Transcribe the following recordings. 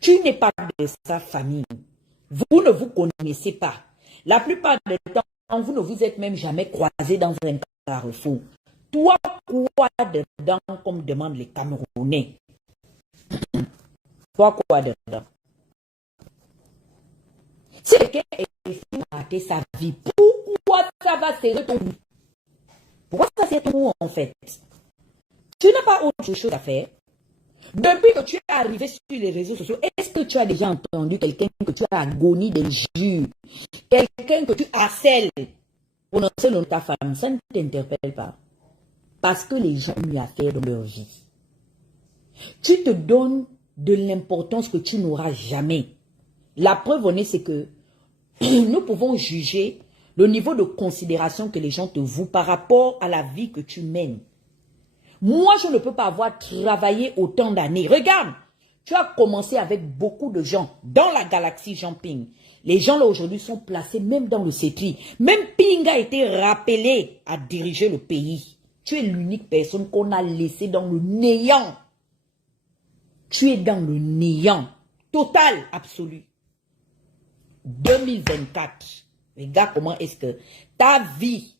Tu n'es pas de sa famille. Vous ne vous connaissez pas. La plupart du temps, vous ne vous êtes même jamais croisés dans un carrefour. Toi, quoi dedans, comme demandent les Camerounais? Toi, quoi dedans? Si quelqu'un essaie de rater sa vie, pourquoi ça va serrer ton cou? Pourquoi ça serre ton cou en fait? Tu n'as pas autre chose à faire. Depuis que tu es arrivé sur les réseaux sociaux, est-ce que tu as déjà entendu quelqu'un que tu as agonie d'injures? Quelqu'un que tu harcèles pour lancer le nom de ta femme? Ça ne t'interpelle pas. Parce que les gens ont eu affaire dans leur vie. Tu te donnes de l'importance que tu n'auras jamais. La preuve en est, c'est que nous pouvons juger le niveau de considération que les gens te vouent par rapport à la vie que tu mènes. Moi, je ne peux pas avoir travaillé autant d'années. Regarde, tu as commencé avec beaucoup de gens dans la galaxie Jean-Ping. Les gens là aujourd'hui sont placés même dans le CETRI. Même Ping a été rappelé à diriger le pays. Tu es l'unique personne qu'on a laissée dans le néant. Tu es dans le néant total, absolu. 2024. Regarde comment est-ce que ta vie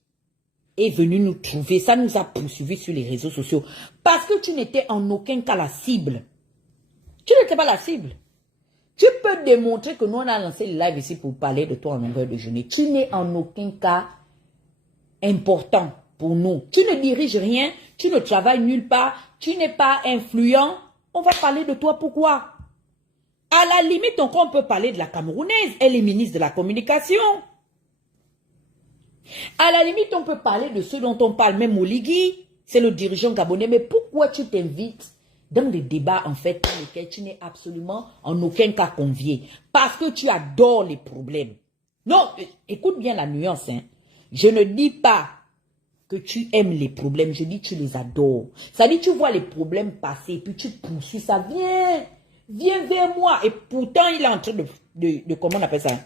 est venue nous trouver. Ça nous a poursuivis sur les réseaux sociaux. Parce que tu n'étais en aucun cas la cible. Tu n'étais pas la cible. Tu peux démontrer que nous, on a lancé le live ici pour parler de toi en longueur de journée. Tu n'es en aucun cas important pour nous. Tu ne diriges rien. Tu ne travailles nulle part. Tu n'es pas influent. On va parler de toi. Pourquoi? À la limite, encore, on peut parler de la Camerounaise. Elle est ministre de la Communication. À la limite, on peut parler de ceux dont on parle, même Oligui. C'est le dirigeant gabonais. Mais pourquoi tu t'invites dans des débats, en fait, dans lesquels tu n'es absolument en aucun cas convié? Parce que tu adores les problèmes. Non, écoute bien la nuance. Hein. Je ne dis pas que tu aimes les problèmes. Je dis que tu les adores. Ça dit, tu vois les problèmes passer, puis tu poursuis ça. Viens vers moi. Et pourtant, il est en train de comment on appelle ça?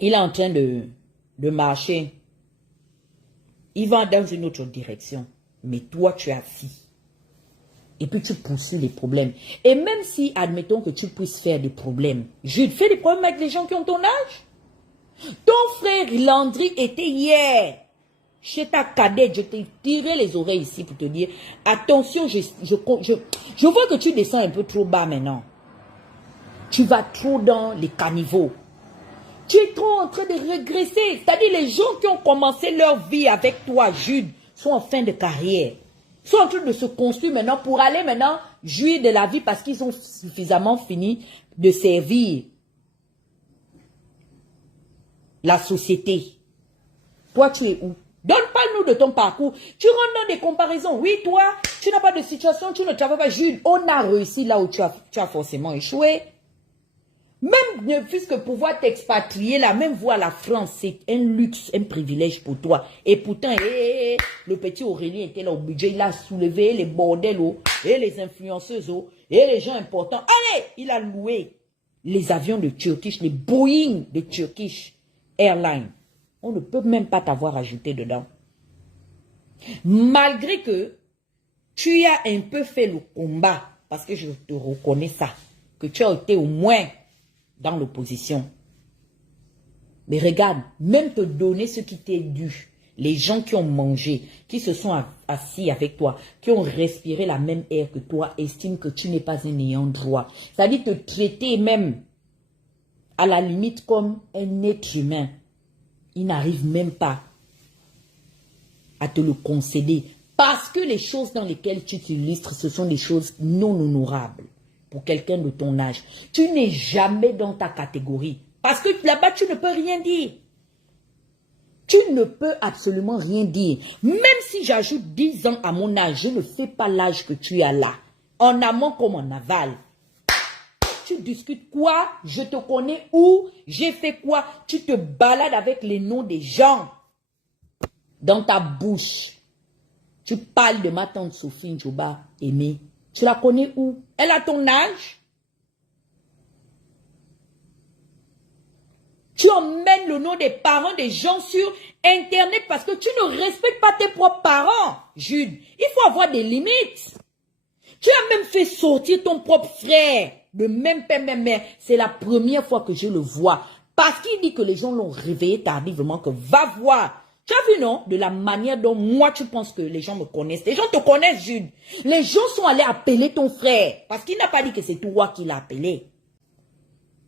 Il est en train de marcher. Il va dans une autre direction. Mais toi, tu es assis. Et puis, tu poursuis les problèmes. Et même si, admettons que tu puisses faire des problèmes. Jules, fais des problèmes avec les gens qui ont ton âge. Ton frère Landry était hier chez ta cadette. Je t'ai tiré les oreilles ici pour te dire, attention, je vois que tu descends un peu trop bas maintenant. Tu vas trop dans les caniveaux. Tu es trop en train de régresser. C'est-à-dire les gens qui ont commencé leur vie avec toi, Jude, sont en fin de carrière. Sont en train de se construire maintenant pour aller maintenant jouir de la vie parce qu'ils ont suffisamment fini de servir la société. Toi, tu es où? Parle-nous de ton parcours. Tu rentres dans des comparaisons. Oui, toi, tu n'as pas de situation, tu ne travailles pas. Jude, on a réussi là où tu as forcément échoué. Même puisque pouvoir t'expatrier là, même voir la France, c'est un luxe, un privilège pour toi. Et pourtant, le petit Aurélien était là au budget, il a soulevé les bordels, et les influenceuses, et les gens importants. Allez, il a loué les avions de Turkish, les Boeing de Turkish Airlines. On ne peut même pas t'avoir ajouté dedans. Malgré que tu as un peu fait le combat, parce que je te reconnais ça, que tu as été au moins dans l'opposition. Mais regarde, même te donner ce qui t'est dû, les gens qui ont mangé, qui se sont assis avec toi, qui ont respiré la même air que toi, estiment que tu n'es pas un ayant droit. C'est-à-dire te traiter même à la limite comme un être humain. Ils n'arrivent même pas à te le concéder. Parce que les choses dans lesquelles tu t'illustres, ce sont des choses non honorables. Pour quelqu'un de ton âge. Tu n'es jamais dans ta catégorie. Parce que là-bas, tu ne peux rien dire. Tu ne peux absolument rien dire. Même si j'ajoute 10 ans à mon âge, je ne fais pas l'âge que tu as là. En amont comme en aval. Tu discutes quoi? Je te connais où? J'ai fait quoi? Tu te balades avec les noms des gens dans ta bouche. Tu parles de ma tante Sophie Njoba, Aimée. Tu la connais où? Elle a ton âge? Tu emmènes le nom des parents des gens sur Internet parce que tu ne respectes pas tes propres parents. Jude, il faut avoir des limites. Tu as même fait sortir ton propre frère, de même père, même mère. C'est la première fois que je le vois. Parce qu'il dit que les gens l'ont réveillé tardivement, que va voir. Tu as vu, non? De la manière dont moi, tu penses que les gens me connaissent. Les gens te connaissent, Jude. Les gens sont allés appeler ton frère. Parce qu'il n'a pas dit que c'est toi qui l'as appelé.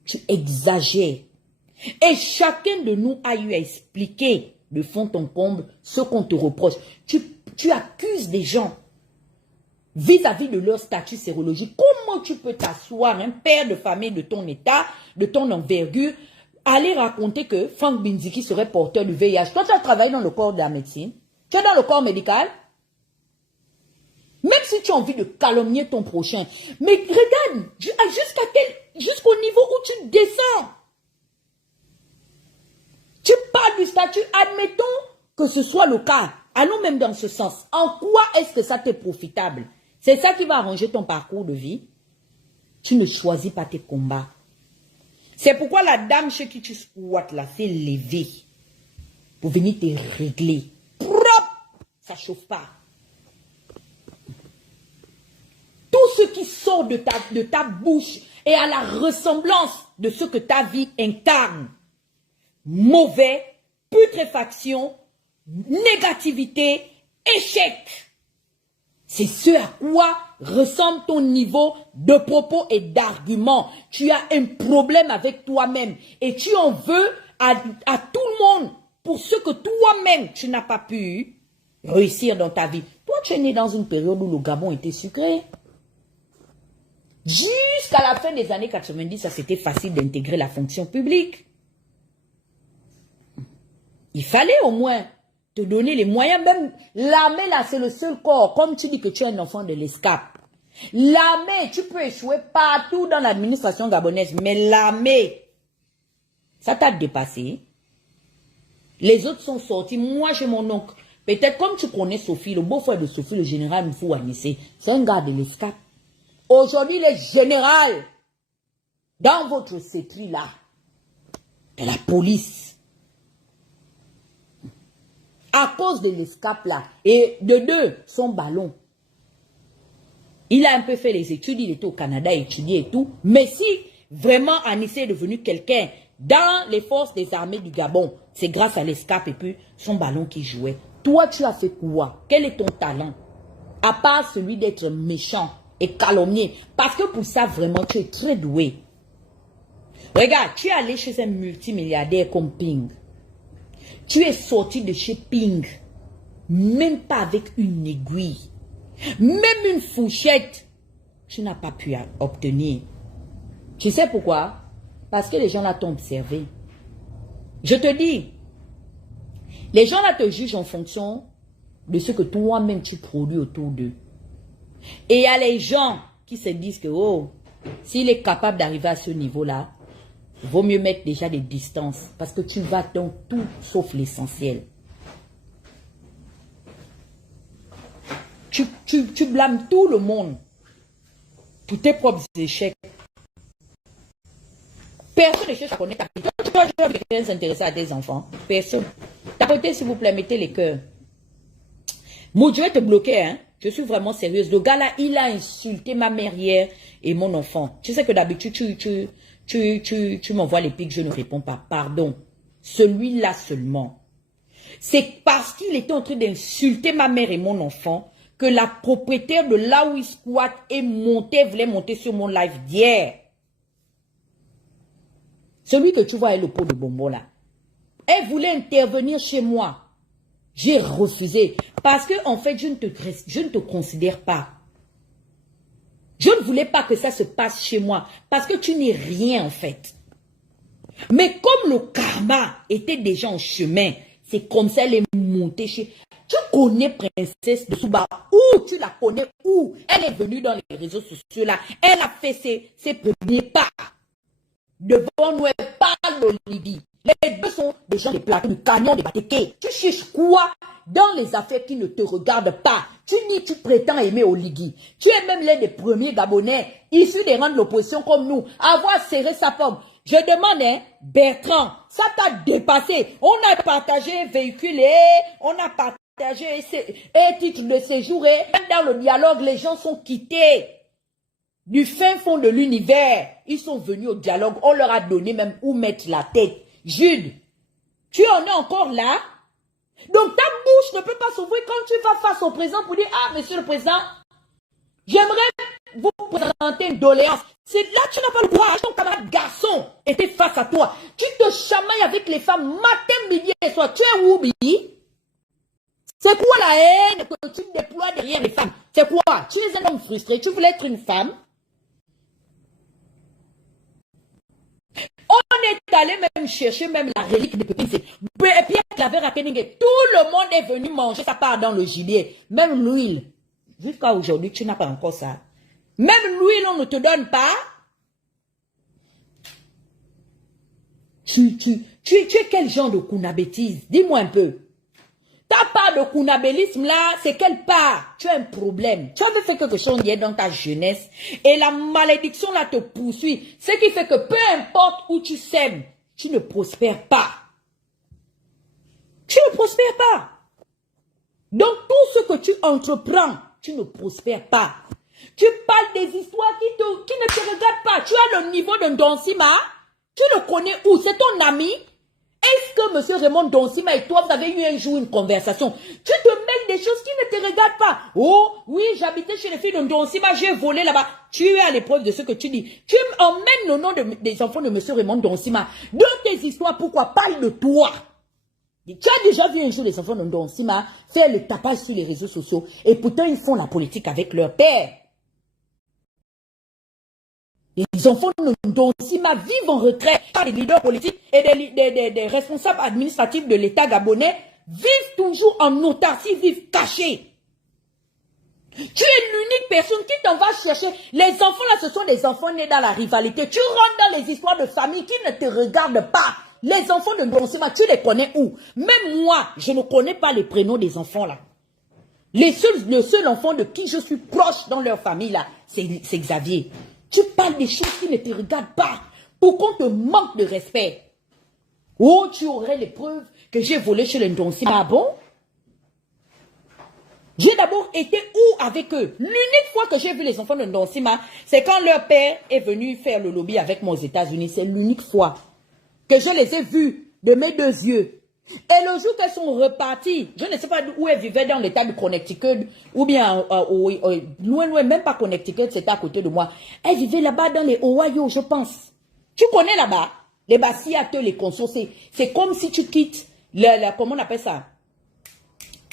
Tu exagères. Et chacun de nous a eu à expliquer de fond en comble ce qu'on te reproche. Tu accuses des gens vis-à-vis de leur statut sérologique. Comment tu peux t'asseoir, un père de famille de ton état, de ton envergure, aller raconter que Frank Binziki serait porteur du VIH? Toi, tu as travaillé dans le corps de la médecine. Tu es dans le corps médical. Même si tu as envie de calomnier ton prochain. Mais regarde, jusqu'au niveau où tu descends. Tu parles du statut, admettons que ce soit le cas. Allons même dans ce sens. En quoi est-ce que ça t'est profitable? C'est ça qui va arranger ton parcours de vie. Tu ne choisis pas tes combats. C'est pourquoi la dame chez qui tu squattes là s'est levée pour venir te régler. Propre, ça chauffe pas. Tout ce qui sort de ta bouche est à la ressemblance de ce que ta vie incarne. Mauvais, putréfaction, négativité, échec. C'est ce à quoi ressemble ton niveau de propos et d'arguments. Tu as un problème avec toi-même et tu en veux à tout le monde pour ce que toi-même tu n'as pas pu réussir dans ta vie. Toi, tu es né dans une période où le Gabon était sucré. Jusqu'à la fin des années 90, ça c'était facile d'intégrer la fonction publique. Il fallait au moins te donner les moyens. Même l'armée, là, c'est le seul corps. Comme tu dis que tu es un enfant de l'escape. L'armée, tu peux échouer partout dans l'administration gabonaise. Mais l'armée, ça t'a dépassé. Les autres sont sortis. Moi, j'ai mon oncle. Peut-être comme tu connais Sophie, le beau-frère de Sophie, le général Mfou Anissé. C'est un gars de l'escape. Aujourd'hui, les générales, dans votre cétri là, de la police, à cause de l'escape là, et de deux, son ballon. Il a un peu fait les études, il était au Canada, étudié et tout. Mais si vraiment Anissé est devenu quelqu'un dans les forces des armées du Gabon, c'est grâce à l'escape et puis son ballon qui jouait. Toi, tu as fait quoi? Quel est ton talent? À part celui d'être méchant et calomnier. Parce que pour ça, vraiment, tu es très doué. Regarde, tu es allé chez un multimilliardaire comme Ping. Tu es sorti de chez Ping, même pas avec une aiguille, même une fourchette, tu n'as pas pu obtenir. Tu sais pourquoi? Parce que les gens là t'ont observé. Je te dis, les gens là te jugent en fonction de ce que toi-même tu produis autour d'eux. Et il y a les gens qui se disent que, oh, s'il est capable d'arriver à ce niveau-là, vaut mieux mettre déjà des distances parce que tu vas dans tout sauf l'essentiel. Tu blâmes tout le monde pour tes propres échecs. Personne ne cherche à connaître ta vie. Tu vas quelqu'un s'intéresser à tes enfants. Personne. Tapotez s'il vous plaît, mettez les cœurs. Moi, je vais te bloquer, hein. Je suis vraiment sérieuse. Le gars là, il a insulté ma mère hier et mon enfant. Tu sais que d'habitude, tu m'envoies les pics, je ne réponds pas. Pardon. Celui-là seulement. C'est parce qu'il était en train d'insulter ma mère et mon enfant que la propriétaire de là où il squatte voulait monter sur mon live d'hier. Celui que tu vois est le pot de bonbon là. Elle voulait intervenir chez moi. J'ai refusé. Parce que en fait, je ne te considère pas. Je ne voulais pas que ça se passe chez moi. Parce que tu n'es rien en fait. Mais comme le karma était déjà en chemin, c'est comme ça elle est montée chez... Tu connais Princesse de Souba? Où tu la connais? Où? Elle est venue dans les réseaux sociaux là. Elle a fait ses premiers pas. Devant nous, elle parle d'Olivier. Les deux sont des gens de plateau, du camion, des batékés. Tu cherches quoi dans les affaires qui ne te regardent pas? Tu prétends aimer Oligui. Tu es même l'un des premiers Gabonais issus des rangs de l'opposition comme nous à avoir serré sa pomme. Je demande, hein, Bertrand, ça t'a dépassé. On a partagé, véhiculé, on a partagé. partagé et titre de séjour. Et même dans le dialogue, les gens sont quittés. Du fin fond de l'univers, ils sont venus au dialogue. On leur a donné même où mettre la tête. Jude, tu en es encore là? Donc ta bouche ne peut pas s'ouvrir quand tu vas face au président pour dire, ah, monsieur le président, j'aimerais vous présenter une doléance. C'est là que tu n'as pas le droit. Ton camarade garçon était face à toi. Tu te chamailles avec les femmes matin, midi et soir. Tu es Woubi? C'est quoi la haine que tu déploies derrière les femmes? C'est quoi? Tu es un homme frustré. Tu voulais être une femme? On est allé même chercher même la relique de Pépin. Pierre Claver à Keningé. Tout le monde est venu manger sa part dans le gibier. Même l'huile. Jusqu'à aujourd'hui, tu n'as pas encore ça. Même l'huile, on ne te donne pas. Tu es quel genre de kunabétise? Dis-moi un peu. Ta part de kunabélisme là, c'est quelle part? Tu as un problème. Tu avais fait quelque chose hier dans ta jeunesse et la malédiction là te poursuit. Ce qui fait que peu importe où tu sèmes, tu ne prospères pas. Tu ne prospères pas. Donc tout ce que tu entreprends, tu ne prospères pas. Tu parles des histoires qui ne te regardent pas. Tu as le niveau de Donsima. Tu le connais où? C'est ton ami? Est-ce que M. Raymond Donsima et toi, vous avez eu un jour une conversation? Tu te mêles des choses qui ne te regardent pas. Oh, oui, j'habitais chez les filles de Donsima, j'ai volé là-bas. Tu es à l'épreuve de ce que tu dis. Tu emmènes le nom des enfants de M. Raymond Donsima. Dans tes histoires, pourquoi? Parle de toi. Tu as déjà vu un jour les enfants de Donsima faire le tapage sur les réseaux sociaux et pourtant ils font la politique avec leur père. Les enfants de Donsima vivent en retrait. Les leaders politiques et des responsables administratifs de l'État gabonais vivent toujours en autarcie, vivent cachés. Tu es l'unique personne qui t'en va chercher. Les enfants là, ce sont des enfants nés dans la rivalité. Tu rentres dans les histoires de famille qui ne te regardent pas. Les enfants de Donsima, tu les connais où? Même moi, je ne connais pas les prénoms des enfants là. Le seul enfant de qui je suis proche dans leur famille là, c'est Xavier. Tu parles des choses qui ne te regardent pas pour qu'on te manque de respect. Oh, tu aurais les preuves que j'ai volé chez les Donsima. Ah bon? J'ai d'abord été où avec eux? L'unique fois que j'ai vu les enfants de Donsima, c'est quand leur père est venu faire le lobby avec moi aux États-Unis. C'est l'unique fois que je les ai vus de mes deux yeux. Et le jour qu'elles sont reparties, je ne sais pas où elles vivaient dans l'état de Connecticut, ou bien loin, même pas Connecticut, c'était à côté de moi. Elles vivaient là-bas dans les Ohio, je pense. Tu connais là-bas? Les Seattle, les consos, c'est comme si tu quittes, comment on appelle ça?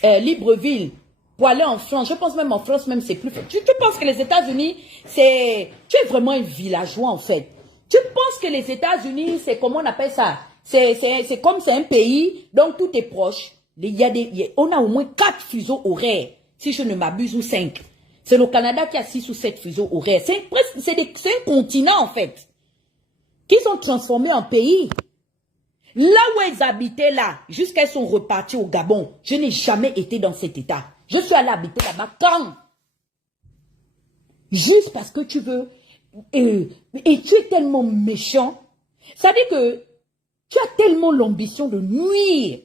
Libreville, pour aller en France. Je pense même en France, même c'est plus... Tu penses que les États-Unis, tu es vraiment un villageois en fait. Tu penses que les États-Unis, c'est comment on appelle ça? C'est comme c'est un pays, donc tout est proche. On a au moins 4 fuseaux horaires, si je ne m'abuse, ou 5. C'est le Canada qui a 6 ou 7 fuseaux horaires. C'est un continent en fait, qui sont transformés en pays. Là où elles habitaient là, jusqu'à elles sont reparties au Gabon, je n'ai jamais été dans cet état. Je suis allé habiter là-bas quand? Juste parce que tu veux... et tu es tellement méchant. Ça dit que tu as tellement l'ambition de nuire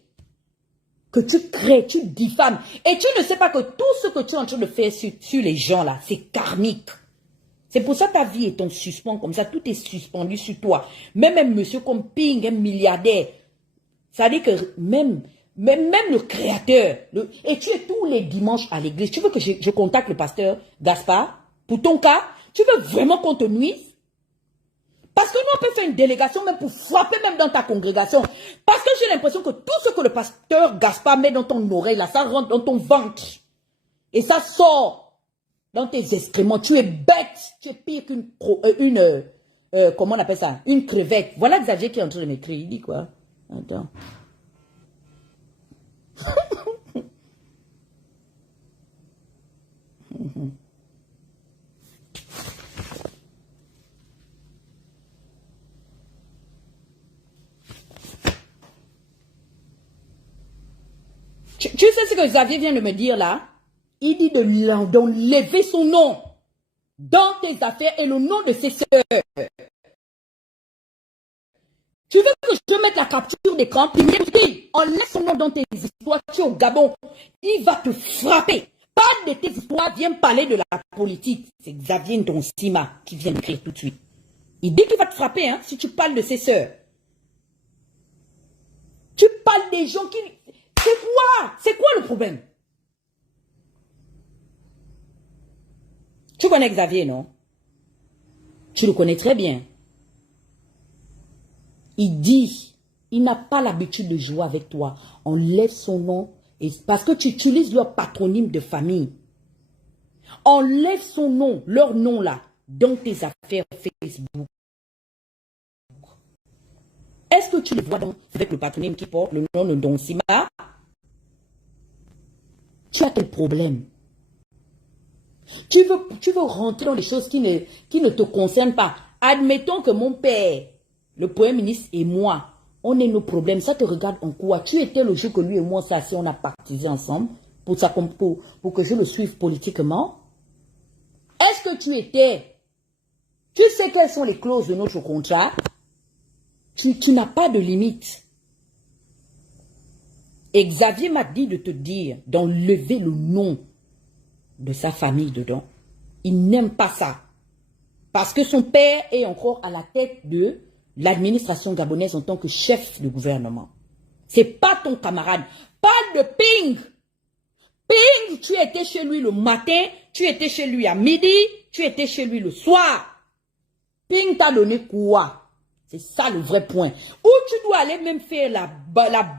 que tu crées, tu diffames. Et tu ne sais pas que tout ce que tu es en train de faire sur les gens là, c'est karmique. C'est pour ça que ta vie est en suspens comme ça. Tout est suspendu sur toi. Même un monsieur comme Ping, un milliardaire. Ça dit que même le créateur. Et tu es tous les dimanches à l'église. Tu veux que je contacte le pasteur Gaspard? Pour ton cas, tu veux vraiment qu'on te nuise? Parce que nous, on peut faire une délégation même pour frapper même dans ta congrégation. Parce que j'ai l'impression que tout ce que le pasteur Gaspard met dans ton oreille, là, ça rentre dans ton ventre. Et ça sort dans tes excréments. Tu es bête. Tu es pire qu'une... comment on appelle ça? Une crevette. Voilà Xavier qui est en train de m'écrire. Il dit quoi? Attends. Tu sais ce que Xavier vient de me dire là? Il dit d'enlever son nom dans tes affaires et le nom de ses sœurs. Tu veux que je mette la capture d'écran? On laisse son nom dans tes histoires. Tu es au Gabon. Il va te frapper. Parle de tes histoires. Viens parler de la politique. C'est Xavier Ndonsima qui vient d'écrire tout de suite. Il dit qu'il va te frapper hein, si tu parles de ses sœurs. Tu parles des gens qui... C'est quoi? C'est quoi le problème? Tu connais Xavier, non? Tu le connais très bien. Il dit, il n'a pas l'habitude de jouer avec toi. On lève son nom et parce que tu utilises leur patronyme de famille. On lève son nom, leur nom là, dans tes affaires Facebook. Est-ce que tu le vois avec le patronyme qui porte le nom de Ndonsima? Tu as quel problème? Tu veux rentrer dans des choses qui ne te concernent pas. Admettons que mon père, le Premier ministre et moi, on ait nos problèmes. Ça te regarde en quoi? Tu étais le jour que lui et moi, ça, si on a partisé ensemble pour que je le suive politiquement. Est-ce que tu étais? Tu sais quelles sont les clauses de notre contrat? Tu n'as pas de limite. Et Xavier m'a dit de te dire d'enlever le nom de sa famille dedans. Il n'aime pas ça. Parce que son père est encore à la tête de l'administration gabonaise en tant que chef de gouvernement. C'est pas ton camarade. Parle de Ping. Ping, tu étais chez lui le matin, tu étais chez lui à midi, tu étais chez lui le soir. Ping t'a donné quoi? C'est ça le vrai point. Ou tu dois aller même faire la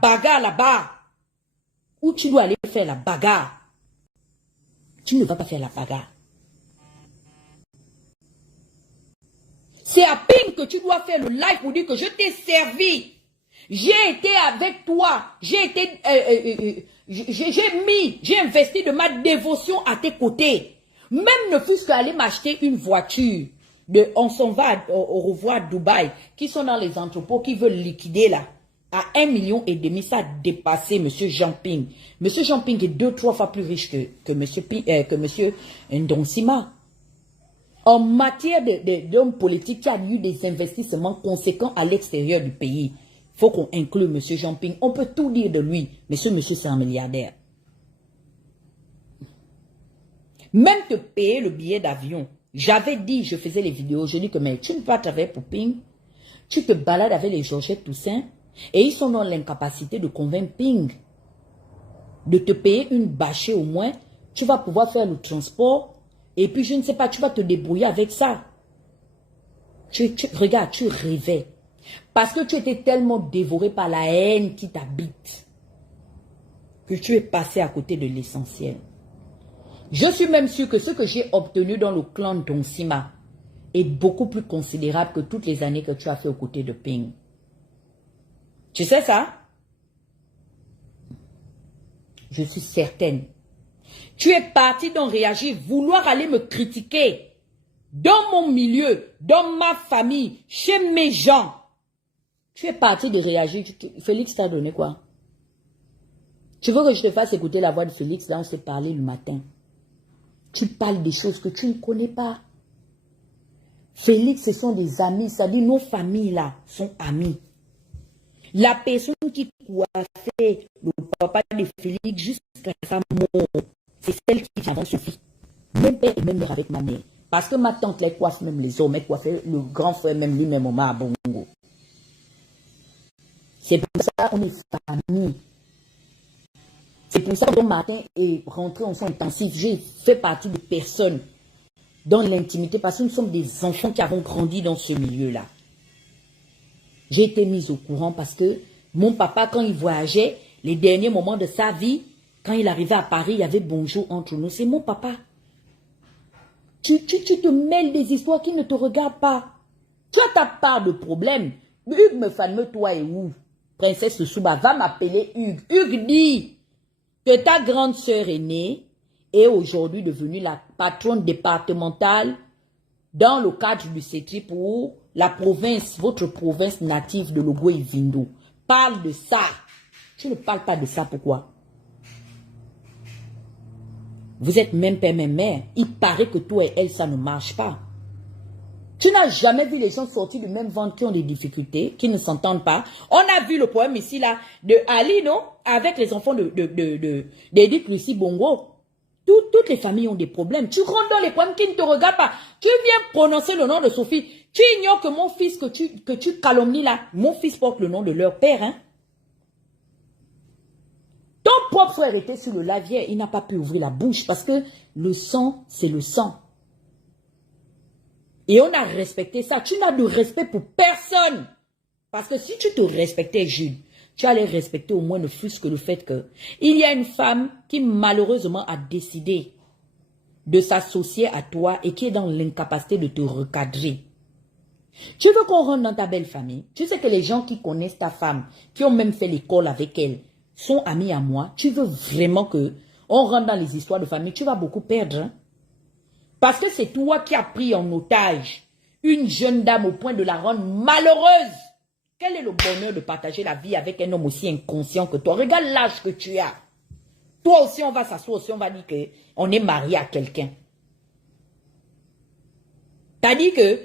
bagarre là-bas. Ou tu dois aller faire la bagarre. Tu ne vas pas faire la bagarre. C'est à Ping que tu dois faire le live pour dire que je t'ai servi. J'ai été avec toi. J'ai investi de ma dévotion à tes côtés. Même ne fût-ce qu'aller m'acheter une voiture. On s'en va au revoir à Dubaï. Qui sont dans les entrepôts qui veulent liquider là. À 1,5 million, ça a dépassé M. Jean Ping. M. Jean Ping est 2-3 fois plus riche que M. Ndonsima. En matière d'hommes politiques, il y a eu des investissements conséquents à l'extérieur du pays. Il faut qu'on inclue M. Jean Ping. On peut tout dire de lui, mais ce monsieur, c'est un milliardaire. Même te payer le billet d'avion. J'avais dit, je faisais les vidéos, je dis que mais tu ne peux pas travailler pour Ping. Tu te balades avec les Georgette Toussaint et ils sont dans l'incapacité de convaincre Ping de te payer une bâchée au moins. Tu vas pouvoir faire le transport et puis je ne sais pas, tu vas te débrouiller avec ça. Regarde, tu rêvais. Parce que tu étais tellement dévoré par la haine qui t'habite que tu es passé à côté de l'essentiel. Je suis même sûr que ce que j'ai obtenu dans le clan Ndonsima est beaucoup plus considérable que toutes les années que tu as fait aux côtés de Ping. Tu sais ça? Je suis certaine. Tu es parti d'en réagir, vouloir aller me critiquer dans mon milieu, dans ma famille, chez mes gens. Tu es parti de réagir. Félix t'a donné quoi? Tu veux que je te fasse écouter la voix de Félix? Là, on s'est parlé le matin. Tu parles des choses que tu ne connais pas. Félix, ce sont des amis. Ça dit, nos familles là sont amis. La personne qui coiffait le papa de Félix jusqu'à sa mort, c'est celle qui vient avant son fils. Même père et même mère avec ma mère. Parce que ma tante les coiffe même les hommes, elle coiffait le grand frère même lui-même au Bongo. C'est pour ça qu'on est famille. C'est pour ça que matin est rentré en son intensif. J'ai fait partie des personnes dans l'intimité parce que nous sommes des enfants qui avons grandi dans ce milieu-là. J'ai été mise au courant parce que mon papa, quand il voyageait, les derniers moments de sa vie, quand il arrivait à Paris, il y avait bonjour entre nous. C'est mon papa. Tu te mêles des histoires qui ne te regardent pas. Tu as ta part de problème. Hugues me fameux, toi et où? Princesse Souba, va m'appeler Hugues. Hugues dit que ta grande sœur aînée est aujourd'hui devenue la patronne départementale dans le cadre du CETRI pour la province, votre province native de Logo et Vindo. Parle de ça. Tu ne parles pas de ça, pourquoi? Vous êtes même père, même mère. Il paraît que toi et elle, ça ne marche pas. Tu n'as jamais vu les gens sortir du même ventre qui ont des difficultés, qui ne s'entendent pas. On a vu le problème ici, là, de Ali, non? Avec les enfants d'Edith Lucie Bongo. Toutes les familles ont des problèmes. Tu rentres dans les problèmes qui ne te regardent pas. Tu viens prononcer le nom de Sophie. Tu ignores que mon fils que tu calomnies là, mon fils porte le nom de leur père, hein? Ton propre frère était sur le lavier, il n'a pas pu ouvrir la bouche parce que le sang, c'est le sang. Et on a respecté ça. Tu n'as de respect pour personne. Parce que si tu te respectais, Jules, tu allais respecter au moins ne fût-ce que le fait que il y a une femme qui malheureusement a décidé de s'associer à toi et qui est dans l'incapacité de te recadrer. Tu veux qu'on rentre dans ta belle famille? Tu sais que les gens qui connaissent ta femme, qui ont même fait l'école avec elle, sont amis à moi. Tu veux vraiment que on rentre dans les histoires de famille? Tu vas beaucoup perdre. Hein? Parce que c'est toi qui as pris en otage une jeune dame au point de la rendre malheureuse. Quel est le bonheur de partager la vie avec un homme aussi inconscient que toi? Regarde l'âge que tu as. Toi aussi, on va s'asseoir aussi, on va dire qu'on est marié à quelqu'un. T'as dit que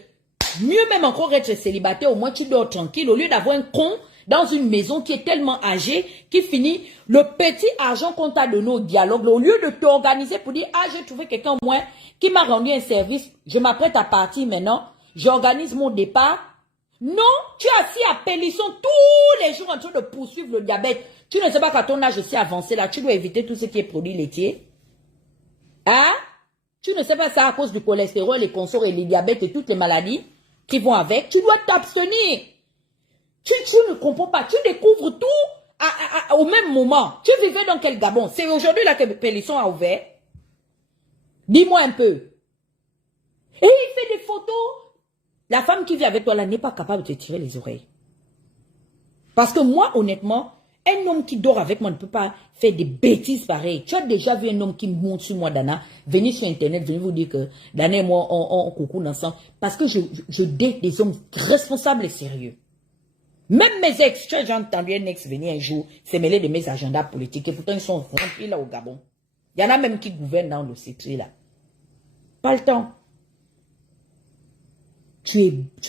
mieux même encore être célibataire, au moins tu dors tranquille, au lieu d'avoir un con dans une maison qui est tellement âgée, qui finit le petit argent qu'on t'a donné au dialogue, au lieu de t'organiser pour dire, ah, j'ai trouvé quelqu'un au moins qui m'a rendu un service, je m'apprête à partir maintenant, j'organise mon départ. Non, tu es assis à Pélisson tous les jours en train de poursuivre le diabète. Tu ne sais pas qu'à ton âge aussi avancé là, tu dois éviter tout ce qui est produit laitier. Hein? Tu ne sais pas ça à cause du cholestérol, les consorts et les diabètes et toutes les maladies qui vont avec. Tu dois t'abstenir. Tu ne comprends pas. Tu découvres tout au même moment. Tu vivais dans quel Gabon? C'est aujourd'hui là que Pélisson a ouvert. Dis-moi un peu. Et il fait des photos. La femme qui vit avec toi là n'est pas capable de te tirer les oreilles. Parce que moi, honnêtement, un homme qui dort avec moi ne peut pas faire des bêtises pareilles. Tu as déjà vu un homme qui monte sur moi, Dana, venez sur Internet, venez vous dire que Dana et moi, on coucoune ensemble. Parce que je date des hommes responsables et sérieux. Même mes ex, tu as déjà entendu un ex venir un jour se mêler de mes agendas politiques et pourtant ils sont remplis là au Gabon. Il y en a même qui gouvernent dans le CETRI là. Pas le temps. Tu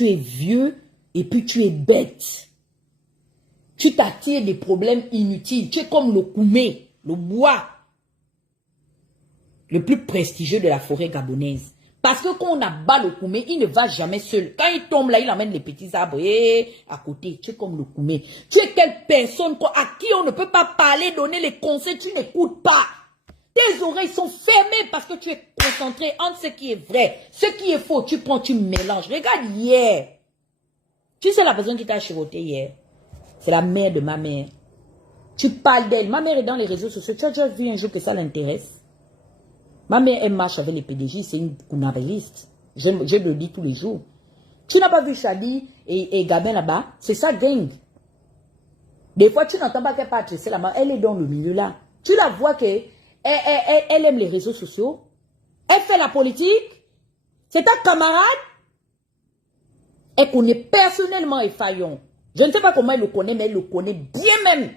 es vieux et puis tu es bête. Tu t'attires des problèmes inutiles. Tu es comme le koumé, le bois, le plus prestigieux de la forêt gabonaise. Parce que quand on abat le koumé, il ne va jamais seul. Quand il tombe là, il amène les petits arbres à côté. Tu es comme le koumé. Tu es quelle personne à qui on ne peut pas parler, donner les conseils, tu n'écoutes pas. Tes oreilles sont fermées parce que tu es concentré entre ce qui est vrai, ce qui est faux. Tu prends, tu mélanges. Regarde hier. Tu sais la personne qui t'a chiroté hier. C'est la mère de ma mère. Tu parles d'elle. Ma mère est dans les réseaux sociaux. Tu as déjà vu un jour que ça l'intéresse? Ma mère, elle marche avec les PDG. C'est une kounabelliste. Je le dis tous les jours. Tu n'as pas vu Chadi et Gabin là-bas? C'est ça, gang. Des fois, tu n'entends pas qu'elle part tresser la main. Elle est dans le milieu là. Tu la vois que elle aime les réseaux sociaux. Elle fait la politique. C'est ta camarade. Elle connaît personnellement Effayon. Je ne sais pas comment elle le connaît, mais elle le connaît bien même.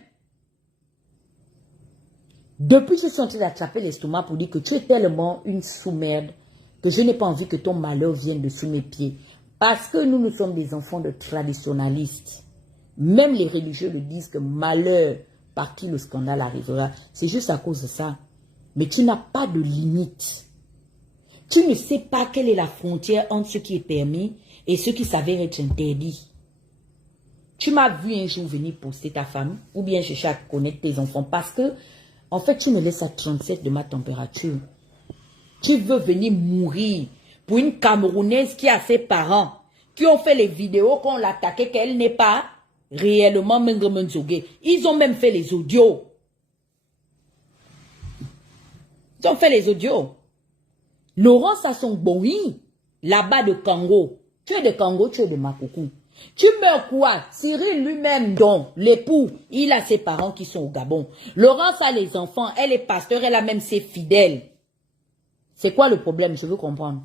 Depuis, je suis en train d'attraper l'estomac pour dire que tu es tellement une sous-merde que je n'ai pas envie que ton malheur vienne de sous mes pieds. Parce que nous sommes des enfants de traditionalistes. Même les religieux le disent que malheur par qui le scandale arrivera. C'est juste à cause de ça. Mais tu n'as pas de limite. Tu ne sais pas quelle est la frontière entre ce qui est permis et ce qui s'avère être interdit. Tu m'as vu un jour venir poster ta femme ou bien chercher à connaître tes enfants parce que, en fait, tu me laisses à 37 de ma température. Tu veux venir mourir pour une Camerounaise qui a ses parents, qui ont fait les vidéos qu'on l'attaquait, qu'elle n'est pas réellement Mengemenzogué. Ils ont même fait les audios. Ils ont fait les audios. Laurence a son boni, là-bas de Congo. Tu es de Congo, tu es de Makoukou. Tu meurs quoi? Cyril lui-même, donc, l'époux, il a ses parents qui sont au Gabon. Laurence a les enfants, elle est pasteur, elle a même ses fidèles. C'est quoi le problème? Je veux comprendre.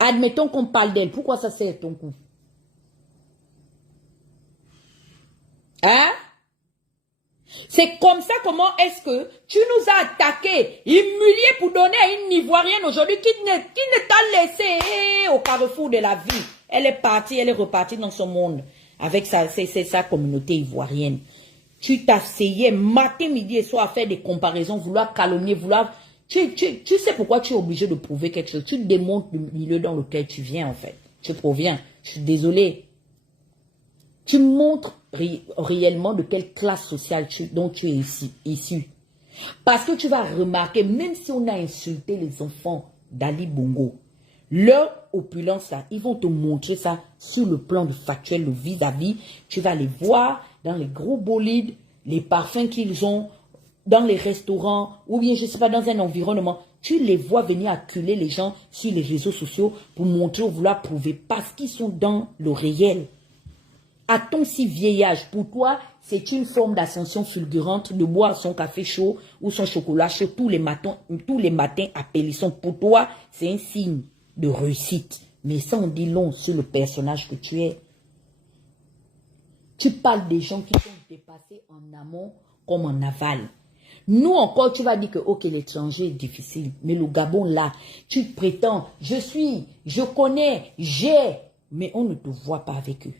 Admettons qu'on parle d'elle. Pourquoi ça sert ton coup? Hein? C'est comme ça, comment est-ce que tu nous as attaqués, humiliés pour donner à une Ivoirienne aujourd'hui qui ne t'a laissé au carrefour de la vie. Elle est partie, elle est repartie dans son monde avec sa communauté ivoirienne. Tu t'asseyais matin, midi et soir à faire des comparaisons, vouloir calomnier, vouloir... Tu sais pourquoi tu es obligé de prouver quelque chose. Tu démontres le milieu dans lequel tu viens en fait. Tu proviens. Je suis désolée. Tu montres réellement de quelle classe sociale dont tu es issu. Parce que tu vas remarquer, même si on a insulté les enfants d'Ali Bongo, leur opulence là, ils vont te montrer ça sur le plan de factuel, le vis-à-vis. Tu vas les voir dans les gros bolides, les parfums qu'ils ont, dans les restaurants, ou bien, je ne sais pas, dans un environnement. Tu les vois venir acculer les gens sur les réseaux sociaux pour montrer ou vouloir prouver parce qu'ils sont dans le réel. À ton si vieillage, pour toi, c'est une forme d'ascension fulgurante de boire son café chaud ou son chocolat chaud tous les matins à Pélisson. Pour toi, c'est un signe de réussite. Mais ça, on dit long sur le personnage que tu es. Tu parles des gens qui sont dépassés en amont comme en aval. Nous encore, tu vas dire que ok, l'étranger est difficile. Mais le Gabon là, tu prétends, je connais, j'ai. Mais on ne te voit pas avec eux.